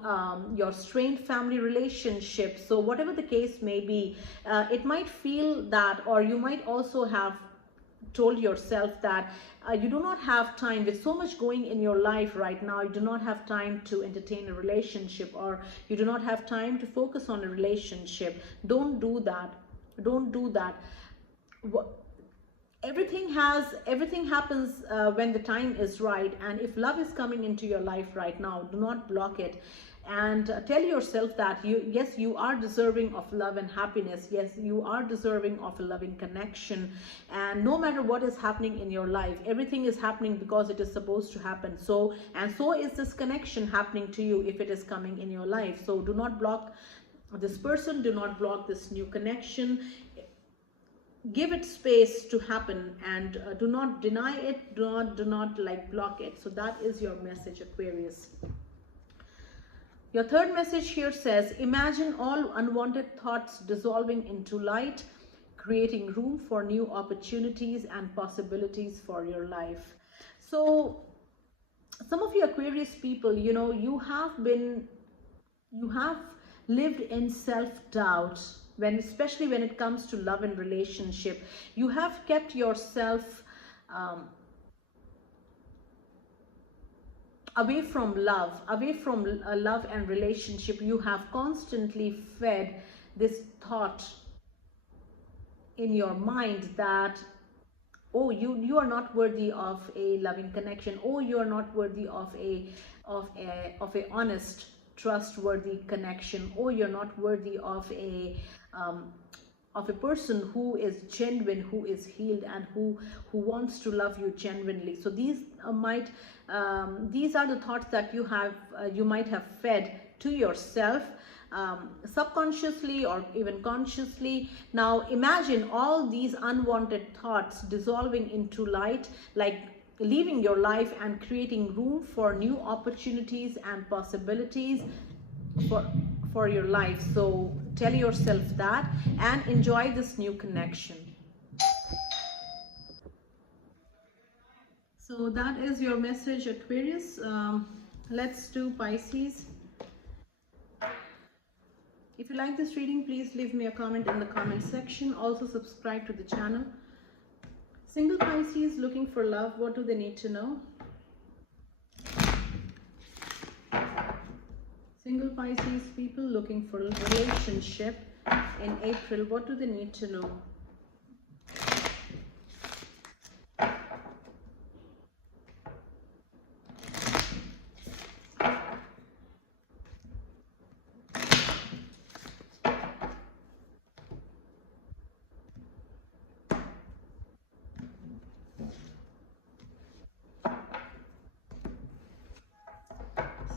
your strained family relationship. So whatever the case may be, it might feel that, or you might also have told yourself that you do not have time, with so much going in your life right now, you do not have time to entertain a relationship, or you do not have time to focus on a relationship. Don't do that. Don't do that. Everything happens when the time is right. And if love is coming into your life right now, do not block it, and tell yourself that yes, you are deserving of love and happiness. Yes, you are deserving of a loving connection. And no matter what is happening in your life, everything is happening because it is supposed to happen. So is this connection happening to you if it is coming in your life. So do not block this person, do not block this new connection. Give it space to happen, and do not deny it, do not like block it. So that is your message, Aquarius. Your third message here says, imagine all unwanted thoughts dissolving into light, creating room for new opportunities and possibilities for your life. So some of you Aquarius people, you know, you have lived in self-doubt, especially when it comes to love and relationship. You have kept yourself away from love and relationship. You have constantly fed this thought in your mind that, oh, you are not worthy of a loving connection. Oh, you are not worthy of a honest, trustworthy connection. Oh, you're not worthy of a person who is genuine, who is healed, and who wants to love you genuinely. So these these are the thoughts that you might have fed to yourself, subconsciously or even consciously. Now imagine all these unwanted thoughts dissolving into light, like leaving your life and creating room for new opportunities and possibilities for your life. So tell yourself that and enjoy this new connection. So that is your message, Aquarius. Let's do Pisces. If you like this reading, please leave me a comment in the comment section. Also subscribe to the channel. Single Pisces looking for love, what do they need to know? Single Pisces people looking for a relationship in April. What do they need to know?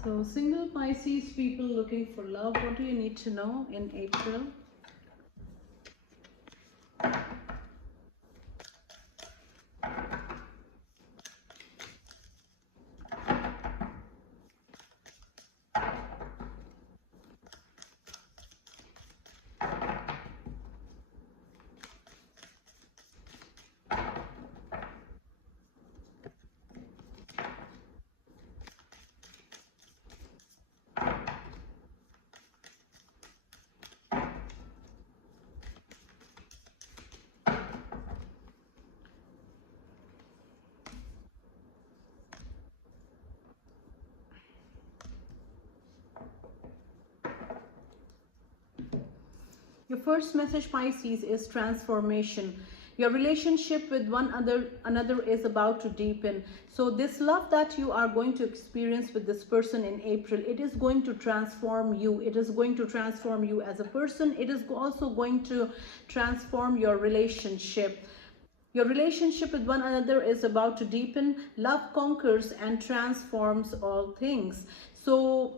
So, single Pisces people looking for love, what do you need to know in April? Your first message, Pisces, is transformation. Your relationship with another is about to deepen. So this love that you are going to experience with this person in April, it is going to transform you. It is going to transform you as a person. It is also going to transform your relationship. Your relationship with one another is about to deepen. Love conquers and transforms all things. So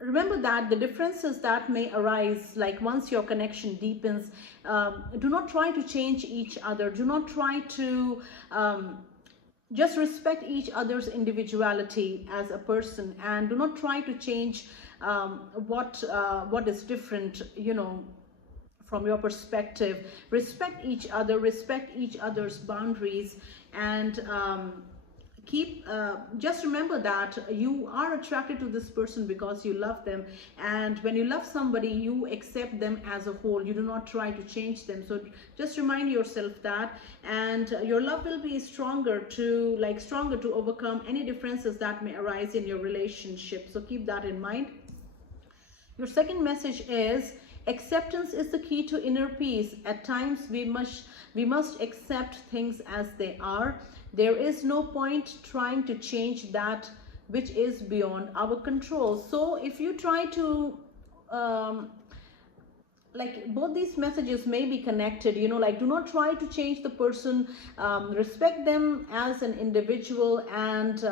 remember that the differences that may arise, like once your connection deepens, do not try to change each other. Do not try to just respect each other's individuality as a person, and do not try to change what is different, you know, from your perspective. Respect each other, respect each other's boundaries, and just remember that you are attracted to this person because you love them, and when you love somebody, you accept them as a whole. You do not try to change them. So just remind yourself that, and your love will be stronger to overcome any differences that may arise in your relationship. So keep that in mind. Your second message is acceptance is the key to inner peace. At times we must accept things as they are. There is no point trying to change that which is beyond our control. So if you try to like, both these messages may be connected, you know, like, do not try to change the person. Respect them as an individual, and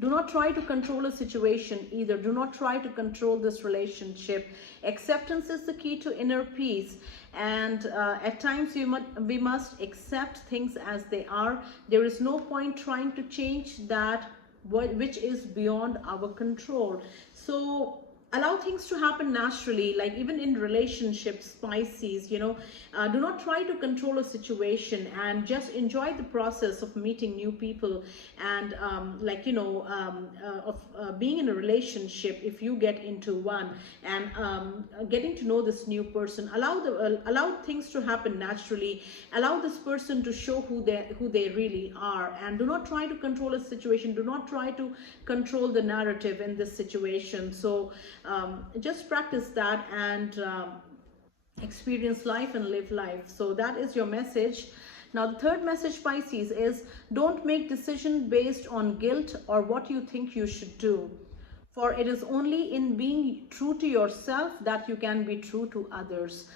do not try to control a situation either. Do not try to control this relationship. Acceptance is the key to inner peace, and at times we must accept things as they are. There is no point trying to change that which is beyond our control. So allow things to happen naturally, like even in relationships, Pisces, you know, do not try to control a situation, and just enjoy the process of meeting new people, and being in a relationship. If you get into one, and getting to know this new person, allow things to happen naturally. Allow this person to show who they really are, and do not try to control a situation. Do not try to control the narrative in this situation. So just practice that, and experience life and live life. So that is your message. Now the third message, Pisces, is don't make decisions based on guilt or what you think you should do, for it is only in being true to yourself that you can be true to others.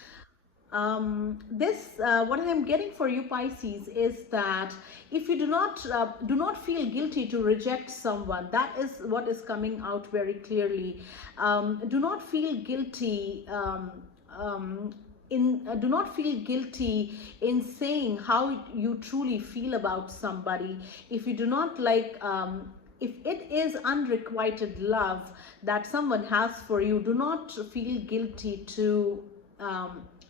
What I am getting for you, Pisces, is that if you do not feel guilty to reject someone, that is what is coming out very clearly. Do not feel guilty do not feel guilty in saying how you truly feel about somebody. If you do not if it is unrequited love that someone has for you, do not feel guilty to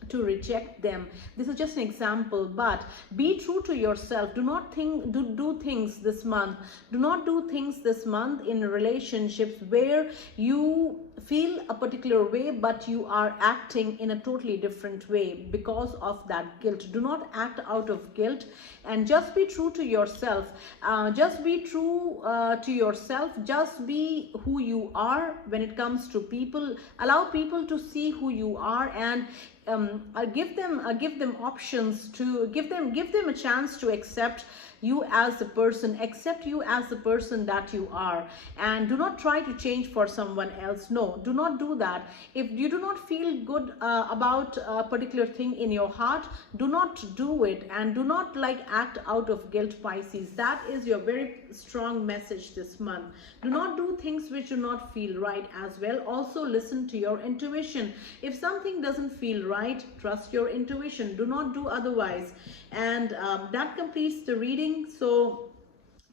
to reject them. This is just an example, but be true to yourself. Do not do things this month. Do not do things this month in relationships where you feel a particular way, but you are acting in a totally different way because of that guilt. Do not act out of guilt, and just be true to yourself. Just be true to yourself. Just be who you are when it comes to people. Allow people to see who you are, and give them options to give them a chance to accept you as a person, accept you as the person that you are, and do not try to change for someone else. No, do not do that. If you do not feel good about a particular thing in your heart, do not do it, and do not like act out of guilt, Pisces. That is your very strong message this month. Do not do things which do not feel right as well. Also listen to your intuition. If something doesn't feel right, trust your intuition. Do not do otherwise. And that completes the reading. So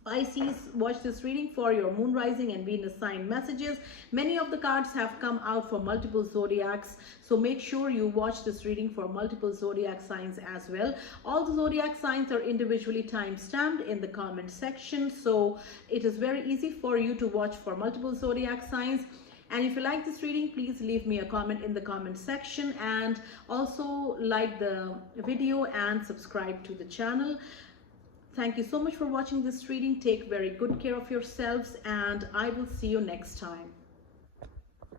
Pisces, watch this reading for your moon, rising and Venus sign messages. Many of the cards have come out for multiple zodiacs, so make sure you watch this reading for multiple zodiac signs as well. All the zodiac signs are individually time stamped in the comment section, so it is very easy for you to watch for multiple zodiac signs. And if you like this reading, please leave me a comment in the comment section, and also like the video and subscribe to the channel. Thank you so much for watching this reading. Take very good care of yourselves, and I will see you next time.